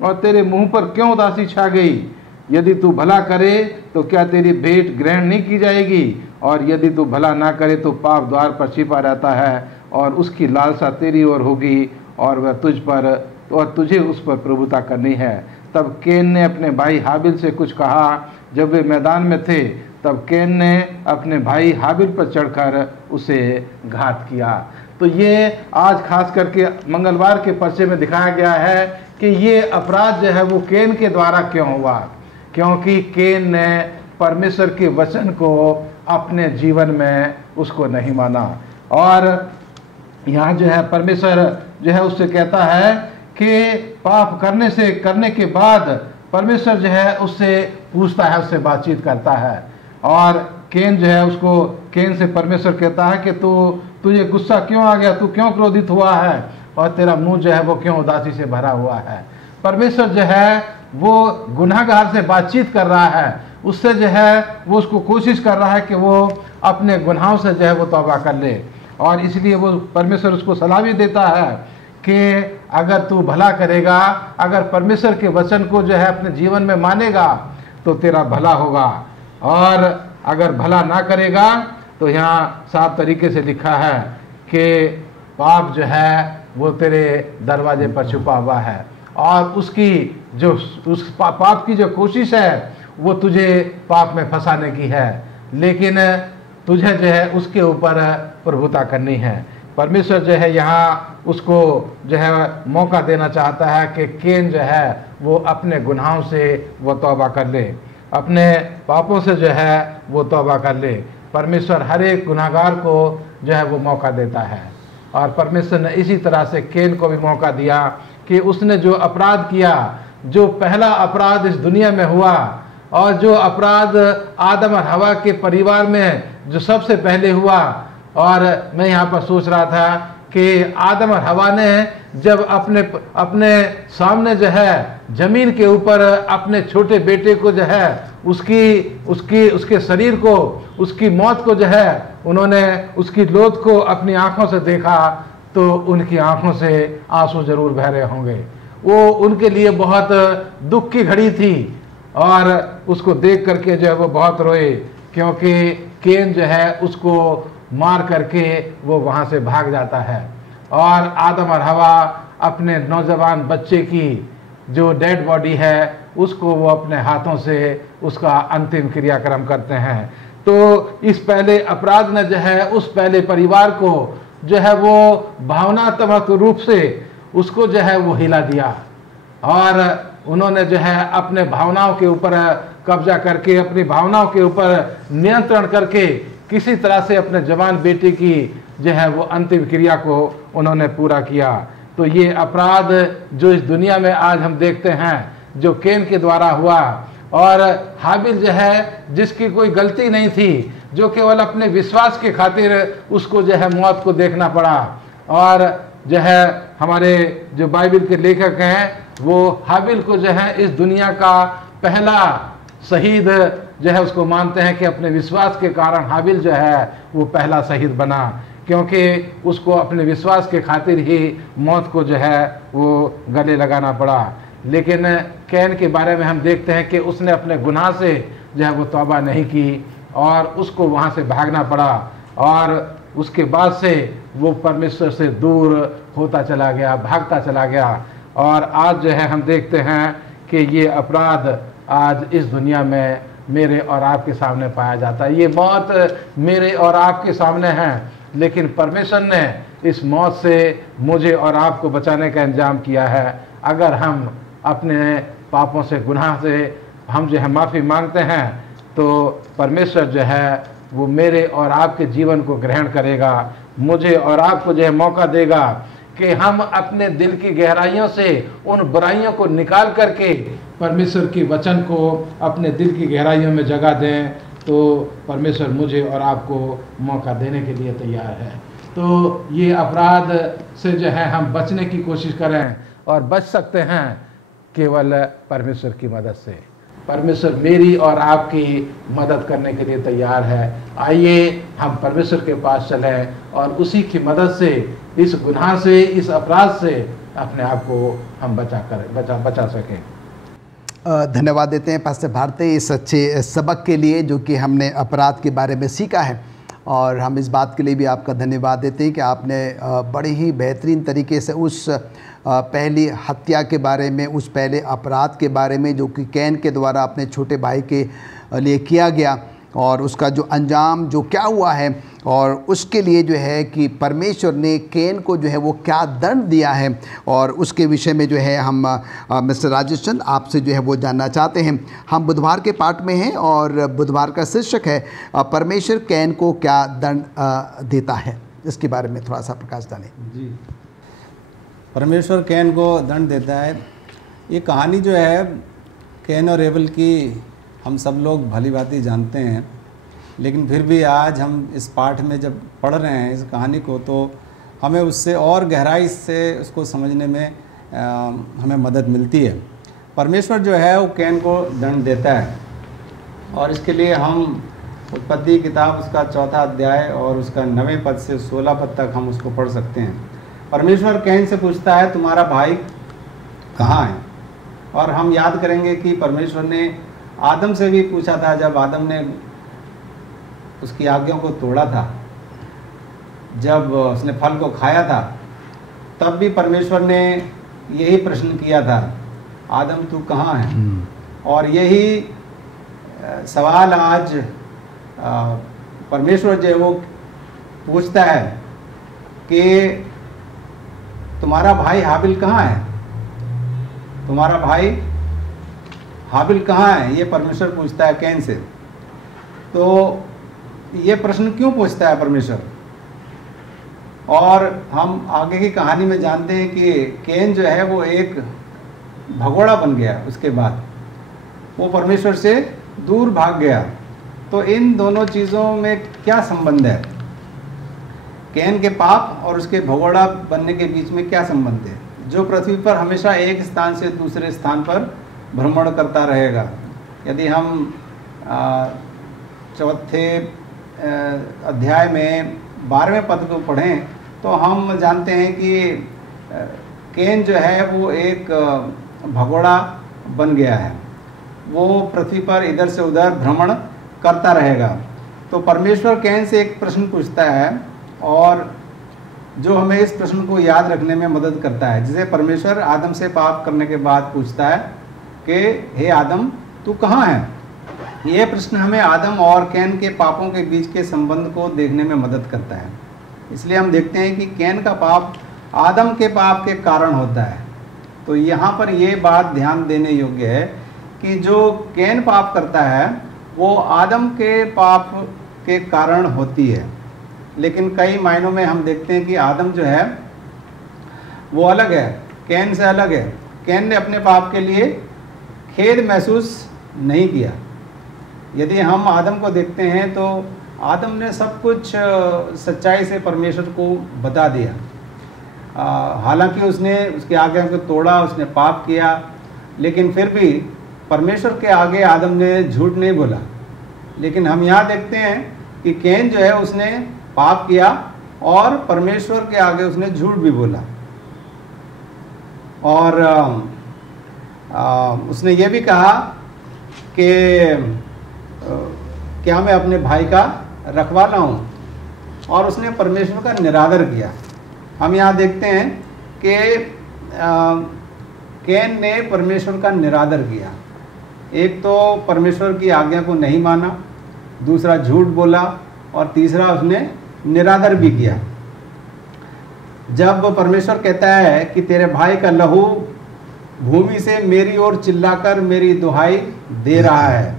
और तेरे मुंह पर क्यों उदासी छा गई? यदि तू भला करे तो क्या तेरी भेंट ग्रहण नहीं की जाएगी, और यदि तू भला ना करे तो पाप द्वार पर छिपा रहता है और उसकी लालसा तेरी ओर होगी और वह तुझ पर और तुझे उस पर प्रभुता करनी है। तब कैन ने अपने भाई हाबिल से कुछ कहा। जब वे मैदान में थे तब कैन ने अपने भाई हाबिल पर चढ़कर उसे घात किया। तो ये आज खास करके मंगलवार के पर्चे में दिखाया गया है कि ये अपराध जो है वो कैन के द्वारा क्यों हुआ, क्योंकि कैन ने परमेश्वर के वचन को अपने जीवन में उसको नहीं माना। और यहाँ जो है परमेश्वर जो है उससे कहता है कि पाप करने के बाद परमेश्वर जो है उससे पूछता है, उससे बातचीत करता है। और कैन जो है उसको, कैन से परमेश्वर कहता है कि तुझे गुस्सा क्यों आ गया, तू क्यों क्रोधित हुआ है और तेरा मुंह जो है वो क्यों उदासी से भरा हुआ है। परमेश्वर जो है वो गुनाहगार से बातचीत कर रहा है, उससे जो है वो उसको कोशिश कर रहा है कि वो अपने गुनाहों से जो है वो तौबा कर ले। और इसलिए वो परमेश्वर उसको सलाह भी देता है कि अगर तू भला करेगा, अगर परमेश्वर के वचन को जो है अपने जीवन में मानेगा तो तेरा भला होगा, और अगर भला ना करेगा तो यहाँ साफ तरीके से लिखा है कि पाप जो है वो तेरे दरवाजे पर छुपा हुआ है, और उसकी जो उस पाप की जो कोशिश है वो तुझे पाप में फंसाने की है, लेकिन तुझे जो है उसके ऊपर प्रभुता करनी है। परमेश्वर जो है यहाँ उसको जो है मौका देना चाहता है कि कैन जो है वो अपने गुनाहों से वो तौबा कर ले, अपने पापों से जो है वो तौबा कर ले। परमेश्वर हर एक गुनाहगार को जो है वो मौका देता है, और परमेश्वर ने इसी तरह से कैन को भी मौका दिया कि उसने जो अपराध किया, जो पहला अपराध इस दुनिया में हुआ, और जो अपराध आदम और हवा के परिवार में जो सबसे पहले हुआ। और मैं यहाँ पर सोच रहा था कि आदम और हवा ने जब अपने सामने जो है जमीन के ऊपर अपने छोटे बेटे को जो है उसके शरीर को, उसकी मौत को जो है उन्होंने उसकी लोथ को अपनी आंखों से देखा, तो उनकी आंखों से आंसू जरूर बह रहे होंगे। वो उनके लिए बहुत दुख की घड़ी थी, और उसको देख करके जो है वो बहुत रोए, क्योंकि कैन जो है उसको मार करके वो वहाँ से भाग जाता है। और आदम और हवा अपने नौजवान बच्चे की जो डेड बॉडी है उसको वो अपने हाथों से उसका अंतिम क्रियाक्रम करते हैं। तो इस पहले अपराध ने जो है उस पहले परिवार को जो है वो भावनात्मक रूप से उसको जो है वो हिला दिया, और उन्होंने जो है अपने भावनाओं के ऊपर कब्जा करके, अपनी भावनाओं के ऊपर नियंत्रण करके किसी तरह से अपने जवान बेटे की जो है वो अंतिम क्रिया को उन्होंने पूरा किया। तो ये अपराध जो इस दुनिया में आज हम देखते हैं जो कैन के द्वारा हुआ, और हाबिल जो है जिसकी कोई गलती नहीं थी, जो केवल अपने विश्वास के खातिर उसको जो है मौत को देखना पड़ा। और जो है हमारे जो बाइबल के लेखक हैं वो हाबिल को जो है इस दुनिया का पहला शहीद जो है उसको मानते हैं कि अपने विश्वास के कारण हाबिल जो है वो पहला शहीद बना, क्योंकि उसको अपने विश्वास के खातिर ही मौत को जो है वो गले लगाना पड़ा। लेकिन कैन के बारे में हम देखते हैं कि उसने अपने गुनाह से जो है वो तौबा नहीं की, और उसको वहाँ से भागना पड़ा, और उसके बाद से वो परमेश्वर से दूर होता चला गया, भागता चला गया। और आज जो है हम देखते हैं कि ये अपराध आज इस दुनिया में मेरे और आपके सामने पाया जाता है। ये मौत मेरे और आपके सामने है, लेकिन परमेश्वर ने इस मौत से मुझे और आपको बचाने का इंतजाम किया है। अगर हम अपने पापों से, गुनाह से हम जो है माफ़ी मांगते हैं, तो परमेश्वर जो है वो मेरे और आपके जीवन को ग्रहण करेगा, मुझे और आपको जो है मौका देगा कि हम अपने दिल की गहराइयों से उन बुराइयों को निकाल करके परमेश्वर के वचन को अपने दिल की गहराइयों में जगह दें। तो परमेश्वर मुझे और आपको मौका देने के लिए तैयार है। तो ये अपराध से जो है हम बचने की कोशिश करें, और बच सकते हैं केवल परमेश्वर की मदद से। परमेश्वर मेरी और आपकी मदद करने के लिए तैयार है। आइए हम परमेश्वर के पास चलें और उसी की मदद से इस गुनाह से, इस अपराध से अपने आप को हम बचा सकें। धन्यवाद देते हैं पास्टर भारती इस अच्छे सबक के लिए जो कि हमने अपराध के बारे में सीखा है, और हम इस बात के लिए भी आपका धन्यवाद देते हैं कि आपने बड़ी ही बेहतरीन तरीके से उस पहली हत्या के बारे में, उस पहले अपराध के बारे में जो कि कैन के द्वारा अपने छोटे भाई के लिए किया गया, और उसका जो अंजाम जो क्या हुआ है और उसके लिए जो है कि परमेश्वर ने कैन को जो है वो क्या दंड दिया है, और उसके विषय में जो है हम मिस्टर राजेश चंद आपसे जो है वो जानना चाहते हैं। हम बुधवार के पाठ में हैं और बुधवार का शीर्षक है परमेश्वर कैन को क्या दंड देता है। इसके बारे में थोड़ा सा प्रकाश डालें। जी, परमेश्वर कैन को दंड देता है। ये कहानी जो है कैन और एबल की हम सब लोग भली भांति जानते हैं, लेकिन फिर भी आज हम इस पाठ में जब पढ़ रहे हैं इस कहानी को, तो हमें उससे और गहराई से उसको समझने में हमें मदद मिलती है। परमेश्वर जो है वो कैन को दंड देता है, और इसके लिए हम उत्पत्ति किताब उसका 4 अध्याय और उसका 9वें पद से 16 पद तक हम उसको पढ़ सकते हैं। परमेश्वर कैन से पूछता है तुम्हारा भाई कहाँ है। और हम याद करेंगे कि परमेश्वर ने आदम से भी पूछा था, जब आदम ने उसकी आज्ञा को तोड़ा था, जब उसने फल को खाया था, तब भी परमेश्वर ने यही प्रश्न किया था, आदम तू कहाँ है। और यही सवाल आज परमेश्वर जो है वो पूछता है कि तुम्हारा भाई हाबिल कहाँ है, तुम्हारा भाई हाबिल कहाँ है, ये परमेश्वर पूछता है कैन से। तो ये प्रश्न क्यों पूछता है परमेश्वर, और हम आगे की कहानी में जानते हैं कि कैन जो है वो एक भगोड़ा बन गया, उसके बाद वो परमेश्वर से दूर भाग गया। तो इन दोनों चीज़ों में क्या संबंध है, कैन के पाप और उसके भगोड़ा बनने के बीच में क्या संबंध है, जो पृथ्वी पर हमेशा एक स्थान से दूसरे स्थान पर भ्रमण करता रहेगा। यदि हम 4 अध्याय में 12वें पद को पढ़ें तो हम जानते हैं कि कैन जो है वो एक भगोड़ा बन गया है, वो पृथ्वी पर इधर से उधर भ्रमण करता रहेगा। तो परमेश्वर कैन से एक प्रश्न पूछता है, और जो हमें इस प्रश्न को याद रखने में मदद करता है, जिसे परमेश्वर आदम से पाप करने के बाद पूछता है कि हे आदम तू कहाँ है। ये प्रश्न हमें आदम और कैन के पापों के बीच के संबंध को देखने में मदद करता है। इसलिए हम देखते हैं कि कैन का पाप आदम के पाप के कारण होता है। तो यहाँ पर ये बात ध्यान देने योग्य है कि जो कैन पाप करता है वो आदम के पाप के कारण होती है, लेकिन कई मायनों में हम देखते हैं कि आदम जो है वो अलग है, कैन से अलग है। कैन ने अपने पाप के लिए खेद महसूस नहीं किया। यदि हम आदम को देखते हैं तो आदम ने सब कुछ सच्चाई से परमेश्वर को बता दिया। हालांकि उसने उसके आज्ञा को तोड़ा, उसने पाप किया, लेकिन फिर भी परमेश्वर के आगे आदम ने झूठ नहीं बोला। लेकिन हम यहाँ देखते हैं कि कैन जो है उसने पाप किया और परमेश्वर के आगे उसने झूठ भी बोला, और उसने ये भी कहा कि क्या मैं अपने भाई का रखवाला हूँ, और उसने परमेश्वर का निरादर किया। हम यहाँ देखते हैं कि कैन ने परमेश्वर का निरादर किया। एक तो परमेश्वर की आज्ञा को नहीं माना, दूसरा झूठ बोला, और तीसरा उसने निरादर भी किया। जब परमेश्वर कहता है कि तेरे भाई का लहू भूमि से मेरी ओर चिल्लाकर मेरी दुहाई दे रहा है,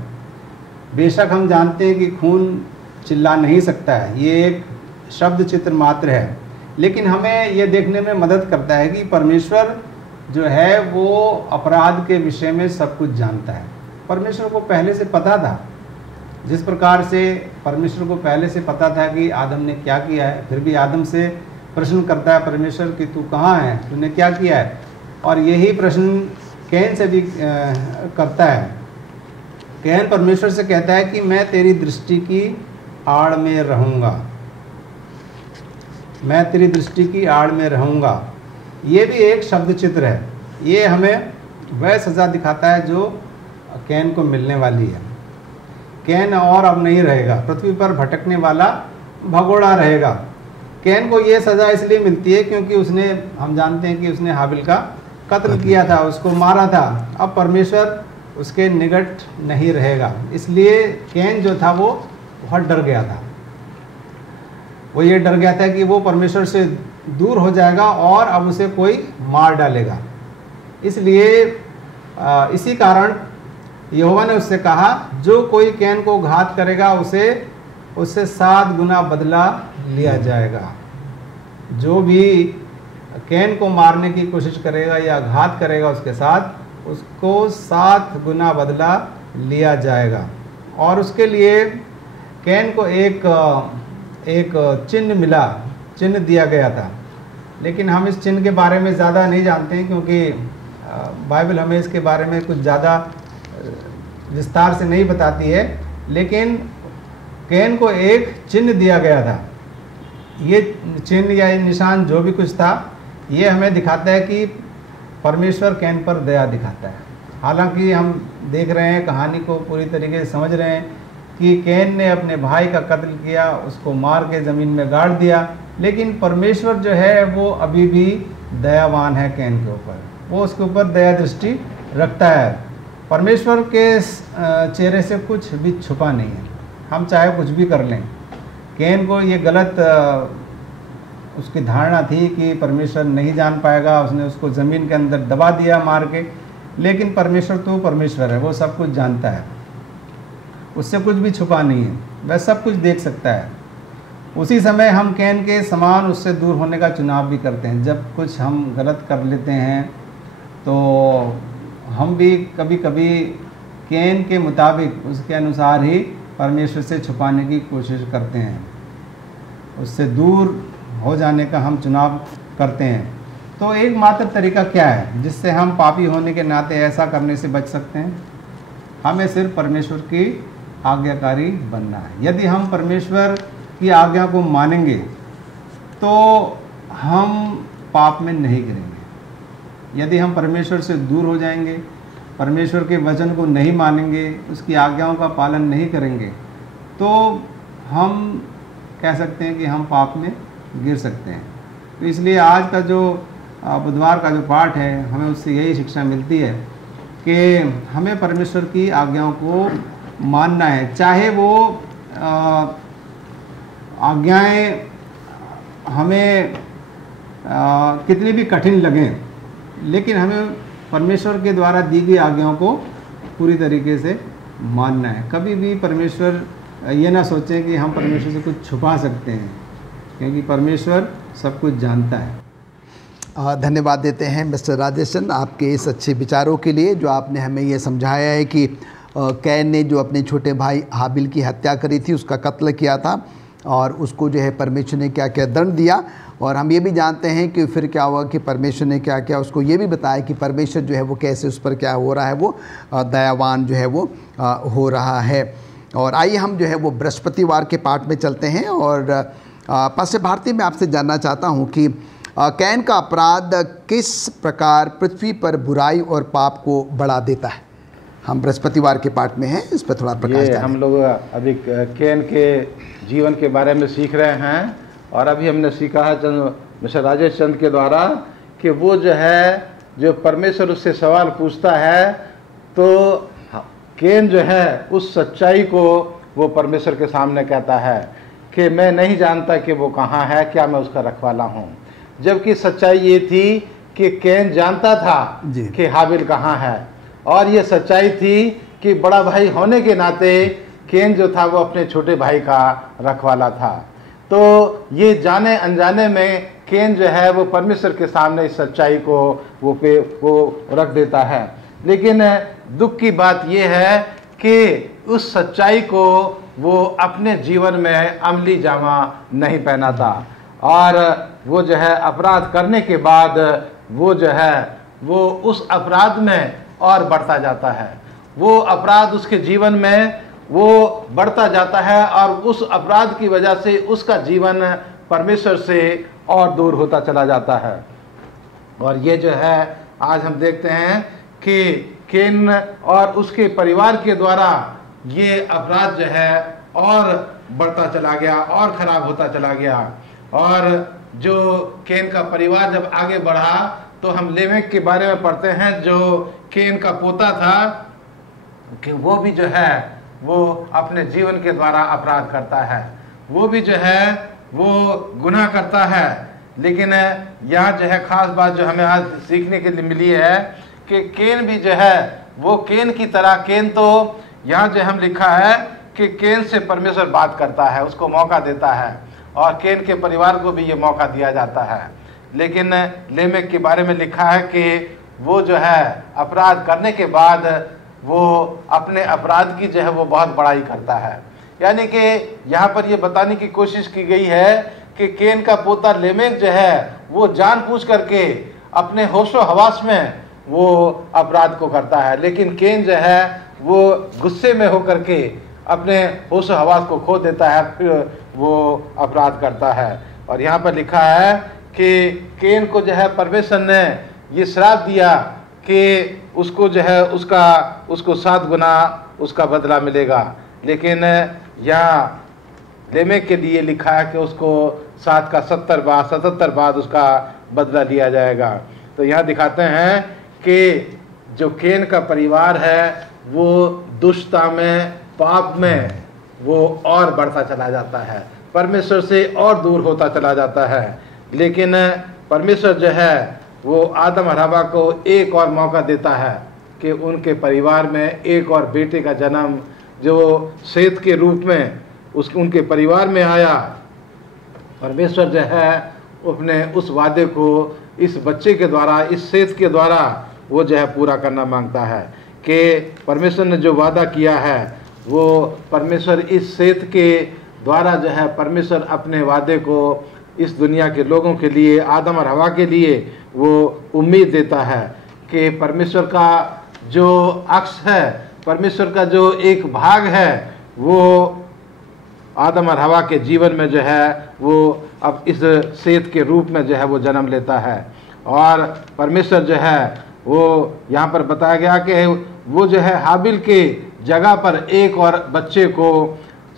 बेशक हम जानते हैं कि खून चिल्ला नहीं सकता है, ये एक शब्द चित्र मात्र है, लेकिन हमें ये देखने में मदद करता है कि परमेश्वर जो है वो अपराध के विषय में सब कुछ जानता है। परमेश्वर को पहले से पता था, जिस प्रकार से परमेश्वर को पहले से पता था कि आदम ने क्या किया है, फिर भी आदम से प्रश्न करता है परमेश्वर कि तू कहाँ है, तूने क्या किया है। और यही प्रश्न कैन से भी करता है। कैन परमेश्वर से कहता है कि मैं तेरी दृष्टि की आड़ में रहूँगा, मैं तेरी दृष्टि की आड़ में रहूँगा। ये भी एक शब्द चित्र है। ये हमें वह सज़ा दिखाता है जो कैन को मिलने वाली है। कैन और अब नहीं रहेगा, पृथ्वी पर भटकने वाला भगोड़ा रहेगा। कैन को ये सज़ा इसलिए मिलती है क्योंकि उसने, हम जानते हैं कि उसने हाबिल का कत्ल किया था, उसको मारा था। अब परमेश्वर उसके निकट नहीं रहेगा, इसलिए कैन जो था वो बहुत डर गया था। वो ये डर गया था कि वो परमेश्वर से दूर हो जाएगा और अब उसे कोई मार डालेगा। इसलिए इसी कारण यहोवा ने उससे कहा, जो कोई कैन को घात करेगा उससे 7 गुना बदला लिया जाएगा। जो भी कैन को मारने की कोशिश करेगा या घात करेगा उसके साथ, उसको 7 गुना बदला लिया जाएगा। और उसके लिए कैन को एक चिन्ह दिया गया था। लेकिन हम इस चिन्ह के बारे में ज़्यादा नहीं जानते हैं, क्योंकि बाइबल हमें इसके बारे में कुछ ज़्यादा विस्तार से नहीं बताती है। लेकिन कैन को एक चिन्ह दिया गया था। ये चिन्ह या निशान जो भी कुछ था, ये हमें दिखाता है कि परमेश्वर कैन पर दया दिखाता है। हालांकि हम देख रहे हैं, कहानी को पूरी तरीके से समझ रहे हैं कि कैन ने अपने भाई का कत्ल किया, उसको मार के ज़मीन में गाड़ दिया, लेकिन परमेश्वर जो है वो अभी भी दयावान है कैन के ऊपर। वो उसके ऊपर दया दृष्टि रखता है। परमेश्वर के चेहरे से कुछ भी छुपा नहीं है, हम चाहे कुछ भी कर लें। कैन को ये गलत उसकी धारणा थी कि परमेश्वर नहीं जान पाएगा, उसने उसको ज़मीन के अंदर दबा दिया मार के। लेकिन परमेश्वर तो परमेश्वर है, वो सब कुछ जानता है, उससे कुछ भी छुपा नहीं है, वह सब कुछ देख सकता है। उसी समय हम कैन के समान उससे दूर होने का चुनाव भी करते हैं। जब कुछ हम गलत कर लेते हैं तो हम भी कभी कभी कैन के मुताबिक, उसके अनुसार ही परमेश्वर से छुपाने की कोशिश करते हैं, उससे दूर हो जाने का हम चुनाव करते हैं। तो एकमात्र तरीका क्या है जिससे हम पापी होने के नाते ऐसा करने से बच सकते हैं? हमें सिर्फ परमेश्वर की आज्ञाकारी बनना है। यदि हम परमेश्वर की आज्ञा को मानेंगे तो हम पाप में नहीं गिरेंगे। यदि हम परमेश्वर से दूर हो जाएंगे, परमेश्वर के वचन को नहीं मानेंगे, उसकी आज्ञाओं का पालन नहीं करेंगे, तो हम कह सकते हैं कि हम पाप में गिर सकते हैं। तो इसलिए आज का जो बुधवार का जो पाठ है, हमें उससे यही शिक्षा मिलती है कि हमें परमेश्वर की आज्ञाओं को मानना है, चाहे वो आज्ञाएं हमें कितनी भी कठिन लगें, लेकिन हमें परमेश्वर के द्वारा दी गई आज्ञाओं को पूरी तरीके से मानना है। कभी भी परमेश्वर ये ना सोचें कि हम परमेश्वर से कुछ छुपा सकते हैं, क्योंकि परमेश्वर सब कुछ जानता है। धन्यवाद देते हैं मिस्टर राजेश चंद आपके इस अच्छे विचारों के लिए, जो आपने हमें ये समझाया है कि कैन ने जो अपने छोटे भाई हाबिल की हत्या करी थी, उसका कत्ल किया था, और उसको जो है परमेश्वर ने क्या क्या दंड दिया। और हम ये भी जानते हैं कि फिर क्या हुआ कि परमेश्वर ने क्या क्या उसको ये भी बताया कि परमेश्वर जो है वो कैसे उस पर क्या हो रहा है, वो दयावान जो है वो हो रहा है। और आइए हम जो है वो बृहस्पतिवार के पाठ में चलते हैं। और पास्टर भारती, मैं आपसे जानना चाहता हूँ कि कैन का अपराध किस प्रकार पृथ्वी पर बुराई और पाप को बढ़ा देता है। हम बृहस्पतिवार के पाठ में हैं, इस पर थोड़ा प्रकाश डालें। हम लोग अभी कैन के जीवन के बारे में सीख रहे हैं, और अभी हमने सीखा है मिस्टर राजेश चंद के द्वारा कि वो जो है, जो परमेश्वर उससे सवाल पूछता है, तो कैन जो है उस सच्चाई को वो परमेश्वर के सामने कहता है कि मैं नहीं जानता कि वो कहाँ है, क्या मैं उसका रखवाला हूँ। जबकि सच्चाई ये थी कि कैन जानता था कि हाबिल कहाँ है, और ये सच्चाई थी कि बड़ा भाई होने के नाते कैन जो था वो अपने छोटे भाई का रखवाला था। तो ये जाने अनजाने में कैन जो है वो परमेश्वर के सामने इस सच्चाई को वो रख देता है। लेकिन दुख की बात ये है कि उस सच्चाई को वो अपने जीवन में अमली जामा नहीं पहनाता, और वो जो है अपराध करने के बाद वो जो है वो उस अपराध में और बढ़ता जाता है। वो अपराध उसके जीवन में वो बढ़ता जाता है, और उस अपराध की वजह से उसका जीवन परमेश्वर से और दूर होता चला जाता है। और ये जो है आज हम देखते हैं कि कैन और उसके परिवार के द्वारा ये अपराध जो है और बढ़ता चला गया और ख़राब होता चला गया। और जो कैन का परिवार जब आगे बढ़ा तो हम लेमेक के बारे में पढ़ते हैं, जो कैन का पोता था, कि वो भी जो है वो अपने जीवन के द्वारा अपराध करता है, वो भी जो है वो गुनाह करता है। लेकिन यहाँ जो है खास बात जो हमें आज सीखने के लिए मिली है कि केन भी जो है वो केन की तरह, केन तो यहाँ जो हम लिखा है कि केन से परमेश्वर बात करता है, उसको मौका देता है, और केन के परिवार को भी ये मौका दिया जाता है। लेकिन लेमेक के बारे में लिखा है कि वो जो है अपराध करने के बाद वो अपने अपराध की जो है वो बहुत बड़ाई करता है। यानी कि यहाँ पर ये बताने की कोशिश की गई है कि केन का पोता लेमेक जो है वो जानबूझ करके अपने होशो हवास में वो अपराध को करता है, लेकिन केन जो है वो गुस्से में होकर के अपने होशो हवास को खो देता है, फिर वो अपराध करता है। और यहाँ पर लिखा है कि केन को जो है परमेश्वर ने ये श्राप दिया कि उसको जो है उसको 7 गुना उसका बदला मिलेगा, लेकिन यहाँ लेमेक के लिए लिखा है कि उसको 7 का 77 बाद उसका बदला लिया जाएगा। तो यहाँ दिखाते हैं कि जो केन का परिवार है वो दुष्टता में, पाप में वो और बढ़ता चला जाता है, परमेश्वर से और दूर होता चला जाता है। लेकिन परमेश्वर जो है वो आदम और हवा को एक और मौका देता है कि उनके परिवार में एक और बेटे का जन्म जो सेत के रूप में उनके परिवार में आया। परमेश्वर जो है अपने उस वादे को इस बच्चे के द्वारा, इस सेत के द्वारा वो जो है पूरा करना मांगता है कि परमेश्वर ने जो वादा किया है वो परमेश्वर इस सेत के द्वारा जो है परमेश्वर अपने वादे को इस दुनिया के लोगों के लिए, आदम और हवा के लिए वो उम्मीद देता है कि परमेश्वर का जो अक्ष है, परमेश्वर का जो एक भाग है वो आदम और हवा के जीवन में जो है वो अब इस सेत के रूप में जो है वो जन्म लेता है। और परमेश्वर जो है वो यहाँ पर बताया गया कि वो जो है हाबिल के जगह पर एक और बच्चे को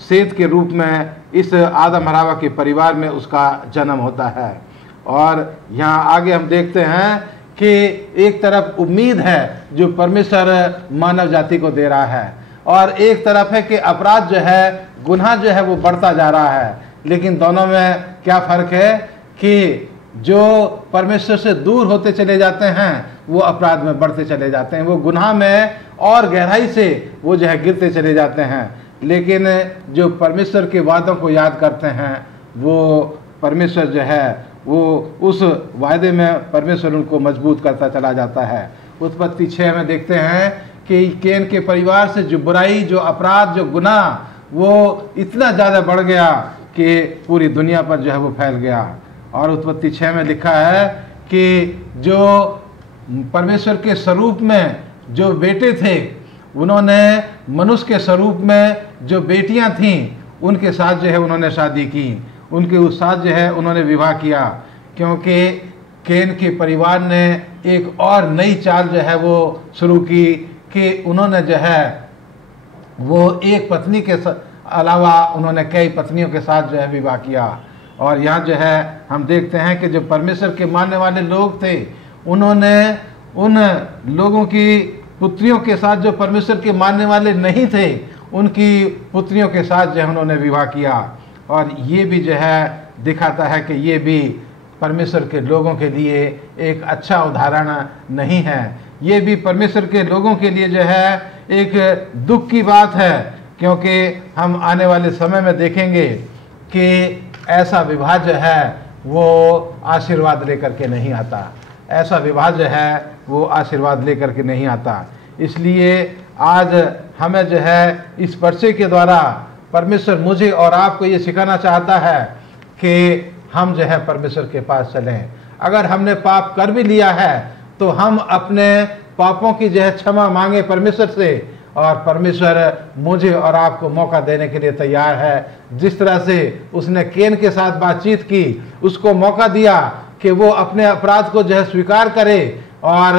सेत के रूप में इस आदम और हवा के परिवार में उसका जन्म होता है। और यहाँ आगे हम देखते हैं कि एक तरफ उम्मीद है जो परमेश्वर मानव जाति को दे रहा है, और एक तरफ है कि अपराध जो है, गुनाह जो है वो बढ़ता जा रहा है। लेकिन दोनों में क्या फ़र्क है कि जो परमेश्वर से दूर होते चले जाते हैं वो अपराध में बढ़ते चले जाते हैं, वो गुनाह में और गहराई से वो जो है गिरते चले जाते हैं। लेकिन जो परमेश्वर के वादों को याद करते हैं वो परमेश्वर जो है वो उस वायदे में परमेश्वर उनको मजबूत करता चला जाता है। उत्पत्ति 6 में देखते हैं कि केन के परिवार से जो बुराई, जो अपराध, जो गुनाह वो इतना ज़्यादा बढ़ गया कि पूरी दुनिया पर जो है वो फैल गया। और उत्पत्ति 6 में लिखा है कि जो परमेश्वर के स्वरूप में जो बेटे थे उन्होंने मनुष्य के स्वरूप में जो बेटियां थीं उनके साथ जो है उन्होंने शादी की, उनके उस साथ जो है उन्होंने विवाह किया, क्योंकि केन के परिवार ने एक और नई चाल जो है वो शुरू की कि उन्होंने जो है वो एक पत्नी के अलावा उन्होंने कई पत्नियों के साथ जो है विवाह किया। और यहाँ जो है हम देखते हैं कि जो परमेश्वर के मानने वाले लोग थे उन्होंने उन लोगों की पुत्रियों के साथ जो परमेश्वर के मानने वाले नहीं थे उनकी पुत्रियों के साथ जो है उन्होंने विवाह किया। और ये भी जो है दिखाता है कि ये भी परमेश्वर के लोगों के लिए एक अच्छा उदाहरण नहीं है, ये भी परमेश्वर के लोगों के लिए जो है एक दुख की बात है, क्योंकि हम आने वाले समय में देखेंगे कि ऐसा विवाह जो है वो आशीर्वाद लेकर के नहीं आता, ऐसा विवाह जो है वो आशीर्वाद लेकर के नहीं आता। इसलिए आज हमें जो है इस पर्चे के द्वारा परमेश्वर मुझे और आपको ये सिखाना चाहता है कि हम जो है परमेश्वर के पास चलें। अगर हमने पाप कर भी लिया है तो हम अपने पापों की जो है क्षमा मांगे परमेश्वर से, और परमेश्वर मुझे और आपको मौका देने के लिए तैयार है। जिस तरह से उसने केन के साथ बातचीत की, उसको मौका दिया कि वो अपने अपराध को जो है स्वीकार करे और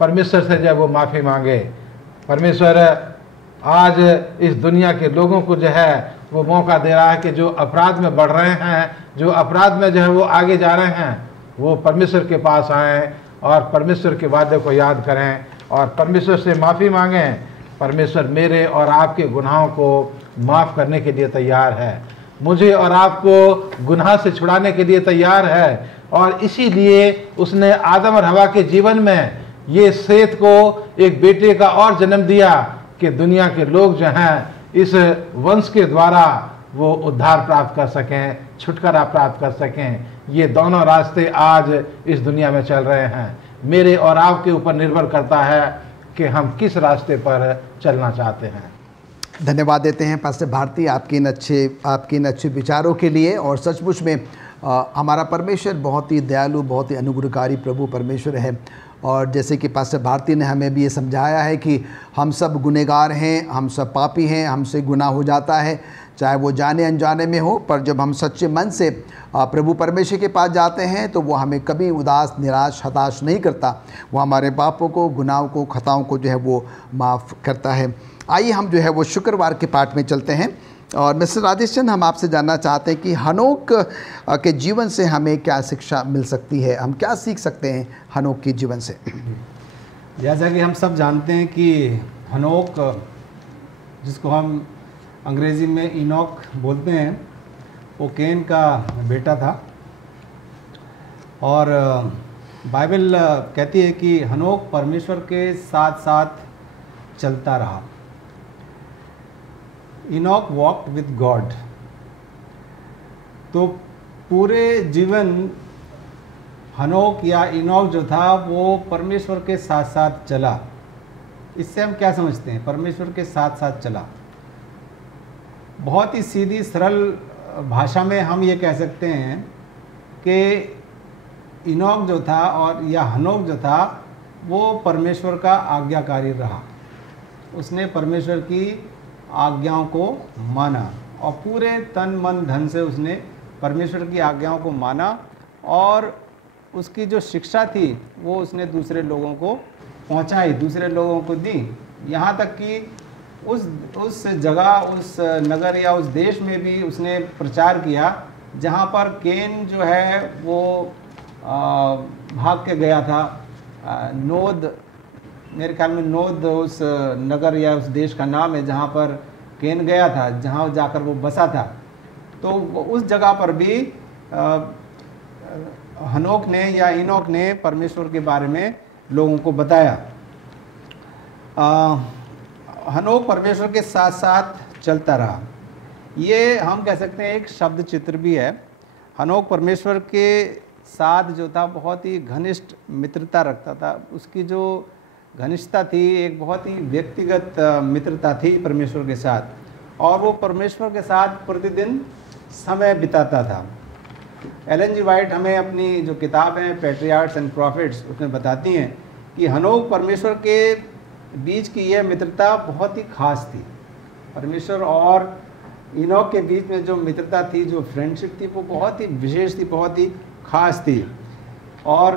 परमेश्वर से जो है वो माफ़ी मांगे। परमेश्वर आज इस दुनिया के लोगों को जो है वो मौका दे रहा है कि जो अपराध में बढ़ रहे हैं, जो अपराध में जो है वो आगे जा रहे हैं, वो परमेश्वर के पास आएँ और परमेश्वर के वादे को याद करें और परमेश्वर से माफ़ी मांगें। परमेश्वर मेरे और आपके गुनाहों को माफ़ करने के लिए तैयार है, मुझे और आपको गुनाह से छुड़ाने के लिए तैयार है। और इसीलिए उसने आदम और हवा के जीवन में ये सेत को एक बेटे का और जन्म दिया कि दुनिया के लोग जो हैं इस वंश के द्वारा वो उद्धार प्राप्त कर सकें, छुटकारा प्राप्त कर सकें। ये दोनों रास्ते आज इस दुनिया में चल रहे हैं। मेरे और आपके ऊपर निर्भर करता है कि हम किस रास्ते पर चलना चाहते हैं। धन्यवाद देते हैं पास्टर भारती आपके इन अच्छे विचारों के लिए। और सचमुच में हमारा परमेश्वर बहुत ही दयालु, बहुत ही अनुग्रहकारी प्रभु परमेश्वर है। और जैसे कि पास्टर भारती ने हमें भी ये समझाया है कि हम सब गुनहगार हैं, हम सब पापी हैं, हमसे गुनाह हो जाता है, चाहे वो जाने अनजाने में हो। पर जब हम सच्चे मन से प्रभु परमेश्वर के पास जाते हैं तो वो हमें कभी उदास, निराश, हताश नहीं करता। वो हमारे पापों को, गुनाहों को, खताओं को जो है वो माफ़ करता है। आइए हम जो है वो शुक्रवार के पाठ में चलते हैं। और मिस्टर राजेश चंद, हम आपसे जानना चाहते हैं कि हनोक के जीवन से हमें क्या शिक्षा मिल सकती है, हम क्या सीख सकते हैं हनोक के जीवन से? जैसा कि हम सब जानते हैं कि हनोक, जिसको हम अंग्रेज़ी में इनॉक बोलते हैं, वो केन का बेटा था। और बाइबल कहती है कि हनोक परमेश्वर के साथ साथ चलता रहा। Enoch walked with God. तो पूरे जीवन हनोक या इनॉक जो था वो परमेश्वर के साथ साथ चला। इससे हम क्या समझते हैं? परमेश्वर के साथ साथ चला। बहुत ही सीधी सरल भाषा में हम ये कह सकते हैं कि इनॉक जो था और या हनोक जो था वो परमेश्वर का आज्ञाकारी रहा। उसने परमेश्वर की आज्ञाओं को माना और पूरे तन मन धन से उसने परमेश्वर की आज्ञाओं को माना। और उसकी जो शिक्षा थी वो उसने दूसरे लोगों को पहुंचाई, दूसरे लोगों को दी। यहाँ तक कि उस जगह, उस नगर या उस देश में भी उसने प्रचार किया जहाँ पर केन जो है वो भाग के गया था। नोद, मेरे ख्याल में नोद उस नगर या उस देश का नाम है जहाँ पर केन गया था, जहाँ जाकर वो बसा था। तो उस जगह पर भी हनोक ने या इनोक ने परमेश्वर के बारे में लोगों को बताया। हनोक परमेश्वर के साथ साथ चलता रहा। ये हम कह सकते हैं एक शब्द चित्र भी है। हनोक परमेश्वर के साथ जो था बहुत ही घनिष्ठ मित्रता रखता था। उसकी जो घनिष्ठता थी एक बहुत ही व्यक्तिगत मित्रता थी परमेश्वर के साथ, और वो परमेश्वर के साथ प्रतिदिन समय बिताता था। एलन जी वाइट हमें अपनी जो किताब है पैट्रियार्क्स एंड प्रॉफिट्स उसमें बताती हैं कि हनोक परमेश्वर के बीच की यह मित्रता बहुत ही खास थी। परमेश्वर और इनोक के बीच में जो मित्रता थी, जो फ्रेंडशिप थी, वो बहुत ही विशेष थी, बहुत ही खास थी। और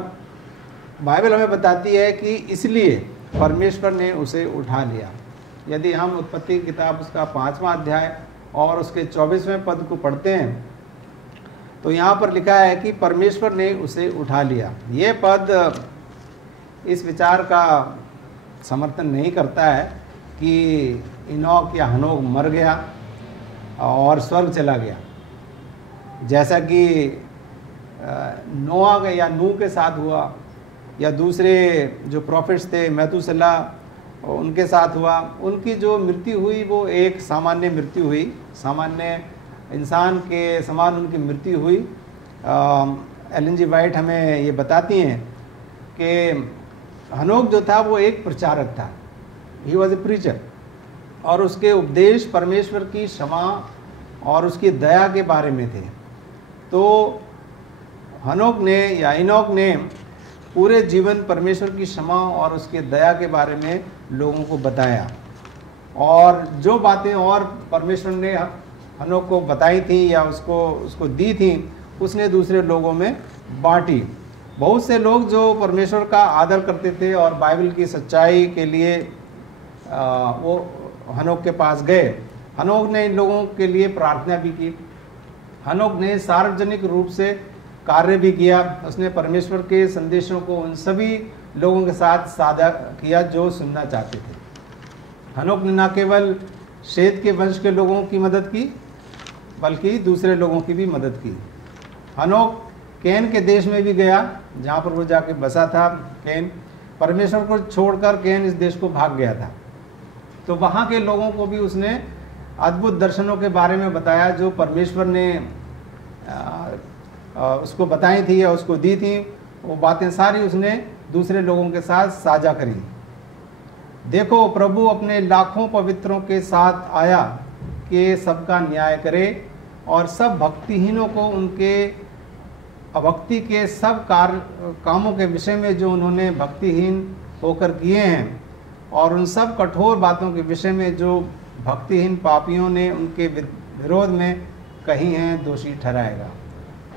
बाइबल हमें बताती है कि इसलिए परमेश्वर ने उसे उठा लिया। यदि हम उत्पत्ति किताब उसका 5वां अध्याय और उसके 24वें पद को पढ़ते हैं तो यहाँ पर लिखा है कि परमेश्वर ने उसे उठा लिया। ये पद इस विचार का समर्थन नहीं करता है कि इनोक या हनोक मर गया और स्वर्ग चला गया, जैसा कि नोआ या नूह के साथ हुआ या दूसरे जो प्रॉफिट्स थे मैतूसला उनके साथ हुआ। उनकी जो मृत्यु हुई वो एक सामान्य मृत्यु हुई, सामान्य इंसान के समान उनकी मृत्यु हुई। एलन जी वाइट हमें ये बताती हैं कि हनोक जो था वो एक प्रचारक था, ही वॉज ए प्रीचर, और उसके उपदेश परमेश्वर की क्षमा और उसकी दया के बारे में थे। तो हनोक ने या इनोक ने पूरे जीवन परमेश्वर की क्षमा और उसके दया के बारे में लोगों को बताया, और जो बातें और परमेश्वर ने हनोक को बताई थी या उसको दी थी उसने दूसरे लोगों में बांटी। बहुत से लोग जो परमेश्वर का आदर करते थे और बाइबल की सच्चाई के लिए वो हनोक के पास गए। हनोक ने इन लोगों के लिए प्रार्थना भी की। हनोक ने सार्वजनिक रूप से कार्य भी किया। उसने परमेश्वर के संदेशों को उन सभी लोगों के साथ साझा किया जो सुनना चाहते थे। हनोक ने न केवल शेत के वंश के लोगों की मदद की बल्कि दूसरे लोगों की भी मदद की। हनोक कैन के देश में भी गया जहाँ पर वो जाके बसा था। कैन परमेश्वर को छोड़कर कैन इस देश को भाग गया था, तो वहाँ के लोगों को भी उसने अद्भुत दर्शनों के बारे में बताया जो परमेश्वर ने उसको बताई थी या उसको दी थी। वो बातें सारी उसने दूसरे लोगों के साथ साझा करी। देखो, प्रभु अपने लाखों पवित्रों के साथ आया कि सबका न्याय करे और सब भक्तिहीनों को उनके अभक्ति के सब कामों के विषय में जो उन्होंने भक्तिहीन होकर किए हैं और उन सब कठोर बातों के विषय में जो भक्तिहीन पापियों ने उनके विरोध में कही हैं, दोषी ठहराएगा।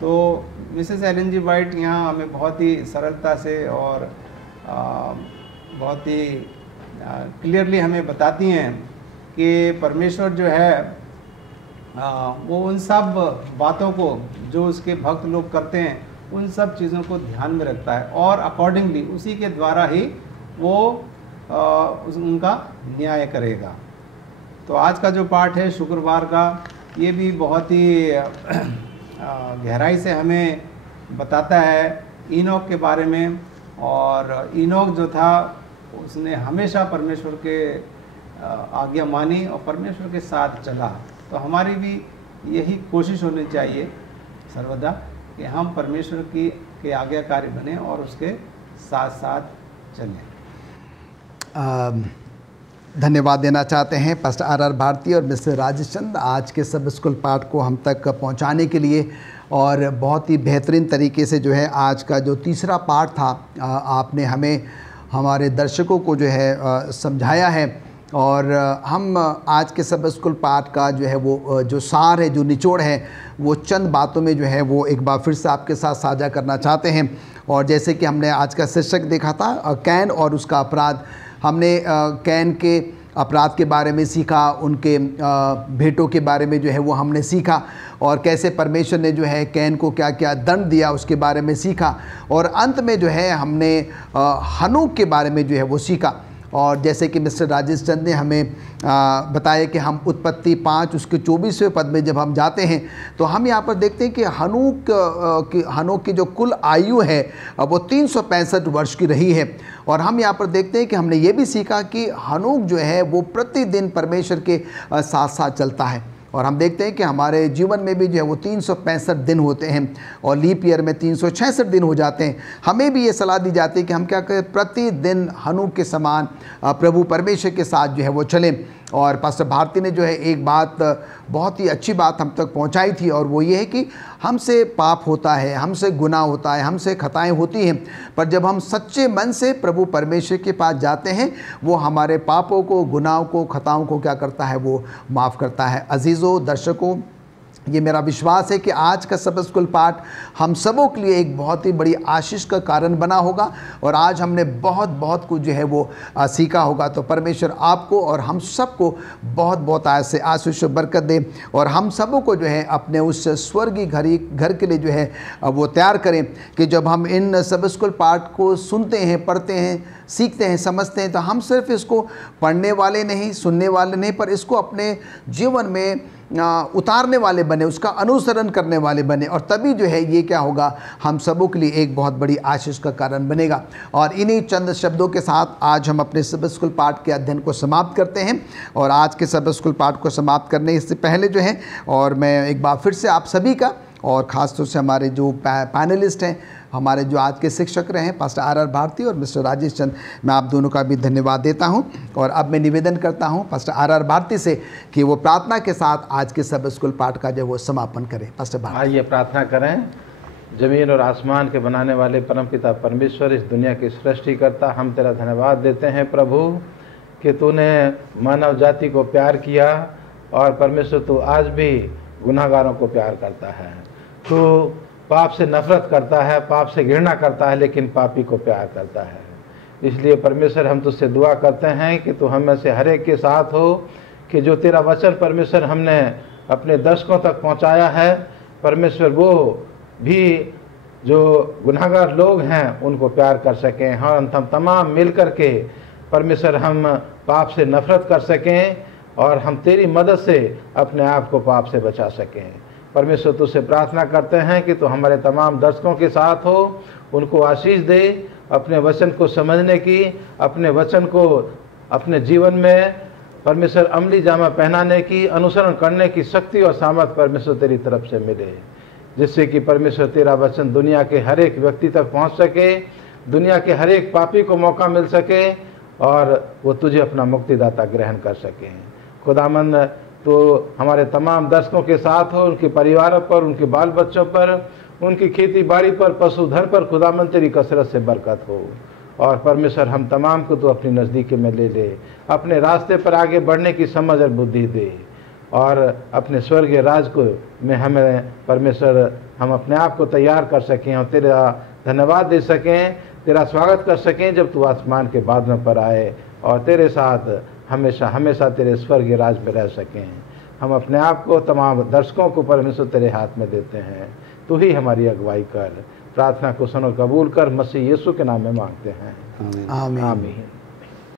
तो मिसेस एलन जी वाइट यहाँ हमें बहुत ही सरलता से और बहुत ही क्लियरली हमें बताती हैं कि परमेश्वर जो है वो उन सब बातों को जो उसके भक्त लोग करते हैं उन सब चीज़ों को ध्यान में रखता है और अकॉर्डिंगली उसी के द्वारा ही वो उनका न्याय करेगा। तो आज का जो पाठ है शुक्रवार का, ये भी बहुत ही गहराई से हमें बताता है इनोक के बारे में। और इनोक जो था उसने हमेशा परमेश्वर के आज्ञा मानी और परमेश्वर के साथ चला। तो हमारी भी यही कोशिश होनी चाहिए सर्वदा कि हम परमेश्वर के आज्ञाकारी बने और उसके साथ साथ चलें। धन्यवाद देना चाहते हैं पास्टर आर भारती और मिस्टर राजेश चंद आज के सब स्कूल पाठ को हम तक पहुंचाने के लिए। और बहुत ही बेहतरीन तरीके से जो है आज का जो तीसरा पाठ था आपने हमें हमारे दर्शकों को जो है समझाया है। और हम आज के सब स्कूल पाठ का जो है वो जो सार है, जो निचोड़ है, वो चंद बातों में जो है वो एक बार फिर से आपके साथ साझा करना चाहते हैं। और जैसे कि हमने आज का शीर्षक देखा था कैन और उसका अपराध, हमने कैन के अपराध के बारे में सीखा, उनके भेंटों के बारे में जो है वो हमने सीखा और कैसे परमेश्वर ने जो है कैन को क्या क्या दंड दिया उसके बारे में सीखा। और अंत में जो है हमने हनोक के बारे में जो है वो सीखा। और जैसे कि मिस्टर राजेश चंद ने हमें बताया कि हम उत्पत्ति 5 उसके 24वें पद में जब हम जाते हैं तो हम यहाँ पर देखते हैं कि हनोक की जो कुल आयु है वो 365 वर्ष की रही है। और हम यहाँ पर देखते हैं कि हमने ये भी सीखा कि हनोक जो है वो प्रतिदिन परमेश्वर के साथ साथ चलता है। और हम देखते हैं कि हमारे जीवन में भी जो है वो 365 दिन होते हैं और लीप ईयर में 366 दिन हो जाते हैं। हमें भी ये सलाह दी जाती है कि हम क्या करें, प्रतिदिन हनोक के समान प्रभु परमेश्वर के साथ जो है वो चलें। और पास्टर भारती ने जो है एक बात बहुत ही अच्छी बात हम तक पहुंचाई थी और वो ये है कि हमसे पाप होता है, हमसे गुनाह होता है, हमसे खताएं होती हैं, पर जब हम सच्चे मन से प्रभु परमेश्वर के पास जाते हैं वो हमारे पापों को, गुनाहों को, खताओं को क्या करता है, वो माफ़ करता है। अजीज़ों दर्शकों, ये मेरा विश्वास है कि आज का सब स्कूल पाठ हम सबों के लिए एक बहुत ही बड़ी आशीष का कारण बना होगा और आज हमने बहुत कुछ जो है वो सीखा होगा। तो परमेश्वर आपको और हम सबको बहुत से आशीष बरकत दे और हम सबों को जो है अपने उस स्वर्गीय घर के लिए जो है वो तैयार करें कि जब हम इन सब स्कूल पाठ को सुनते हैं, पढ़ते हैं, सीखते हैं, समझते हैं तो हम सिर्फ इसको पढ़ने वाले नहीं, सुनने वाले नहीं, पर इसको अपने जीवन में उतारने वाले बने, उसका अनुसरण करने वाले बने। और तभी जो है ये क्या होगा, हम सबों के लिए एक बहुत बड़ी आशीष का कारण बनेगा। और इन्हीं चंद शब्दों के साथ आज हम अपने सब स्कूल पाठ के अध्ययन को समाप्त करते हैं। और आज के सब स्कूल पाठ को समाप्त करने से पहले जो है, और मैं एक बार फिर से आप सभी का और ख़ास तौर से हमारे जो पैनलिस्ट हैं, हमारे जो आज के शिक्षक रहे हैं पास्टर आर भारती और मिस्टर राजेश चंद, मैं आप दोनों का भी धन्यवाद देता हूं। और अब मैं निवेदन करता हूं पास्टर आर भारती से कि वो प्रार्थना के साथ आज के सब स्कूल पाठ का जो वो समापन करें। पास्टर भारती, आइए प्रार्थना करें। ज़मीन और आसमान के बनाने वाले परमपिता परमेश्वर, इस दुनिया की सृष्टिकर्ता, हम तेरा धन्यवाद देते हैं प्रभु कि तूने मानव जाति को प्यार किया और परमेश्वर तू आज भी गुनाहगारों को प्यार करता है। तू पाप से नफरत करता है, पाप से घृणा करता है, लेकिन पापी को प्यार करता है। इसलिए परमेश्वर हम तुझसे दुआ करते हैं कि तू हम में से हर एक के साथ हो, कि जो तेरा वचन परमेश्वर हमने अपने दर्शकों तक पहुंचाया है, परमेश्वर वो भी जो गुनाहगार लोग हैं उनको प्यार कर सकें। हाँ, हम तमाम मिल कर के परमेश्वर हम पाप से नफरत कर सकें और हम तेरी मदद से अपने आप को पाप से बचा सकें। परमेश्वर तुझसे प्रार्थना करते हैं कि तू हमारे तमाम दर्शकों के साथ हो, उनको आशीष दे, अपने वचन को समझने की, अपने वचन को अपने जीवन में परमेश्वर अमली जामा पहनाने की, अनुसरण करने की शक्ति और सामर्थ परमेश्वर तेरी तरफ से मिले, जिससे कि परमेश्वर तेरा वचन दुनिया के हर एक व्यक्ति तक पहुंच सके, दुनिया के हर एक पापी को मौका मिल सके और वो तुझे अपना मुक्तिदाता ग्रहण कर सके। खुदामंद तो हमारे तमाम दर्शकों के साथ हो, उनके परिवारों पर, उनके बाल बच्चों पर, उनकी खेती बाड़ी पर, पशुधन पर खुदामंद तेरी कसरत से बरकत हो। और परमेश्वर हम तमाम को तो अपनी नज़दीकी में ले ले, अपने रास्ते पर आगे बढ़ने की समझ और बुद्धि दे, और अपने स्वर्गीय राज को में हमें परमेश्वर हम अपने आप को तैयार कर सकें और तेरा धन्यवाद दे सकें, तेरा स्वागत कर सकें जब तू आसमान के बादलों पर आए, और तेरे साथ हमेशा हमेशा तेरे स्वर्गीय राज में रह सकें। हम अपने आप को, तमाम दर्शकों को परमेश्वर तेरे हाथ में देते हैं। तू ही हमारी अगुवाई कर। प्रार्थना को सुनो, कबूल कर, मसीह यीशु के नाम में मांगते हैं, आमीन। आमीन।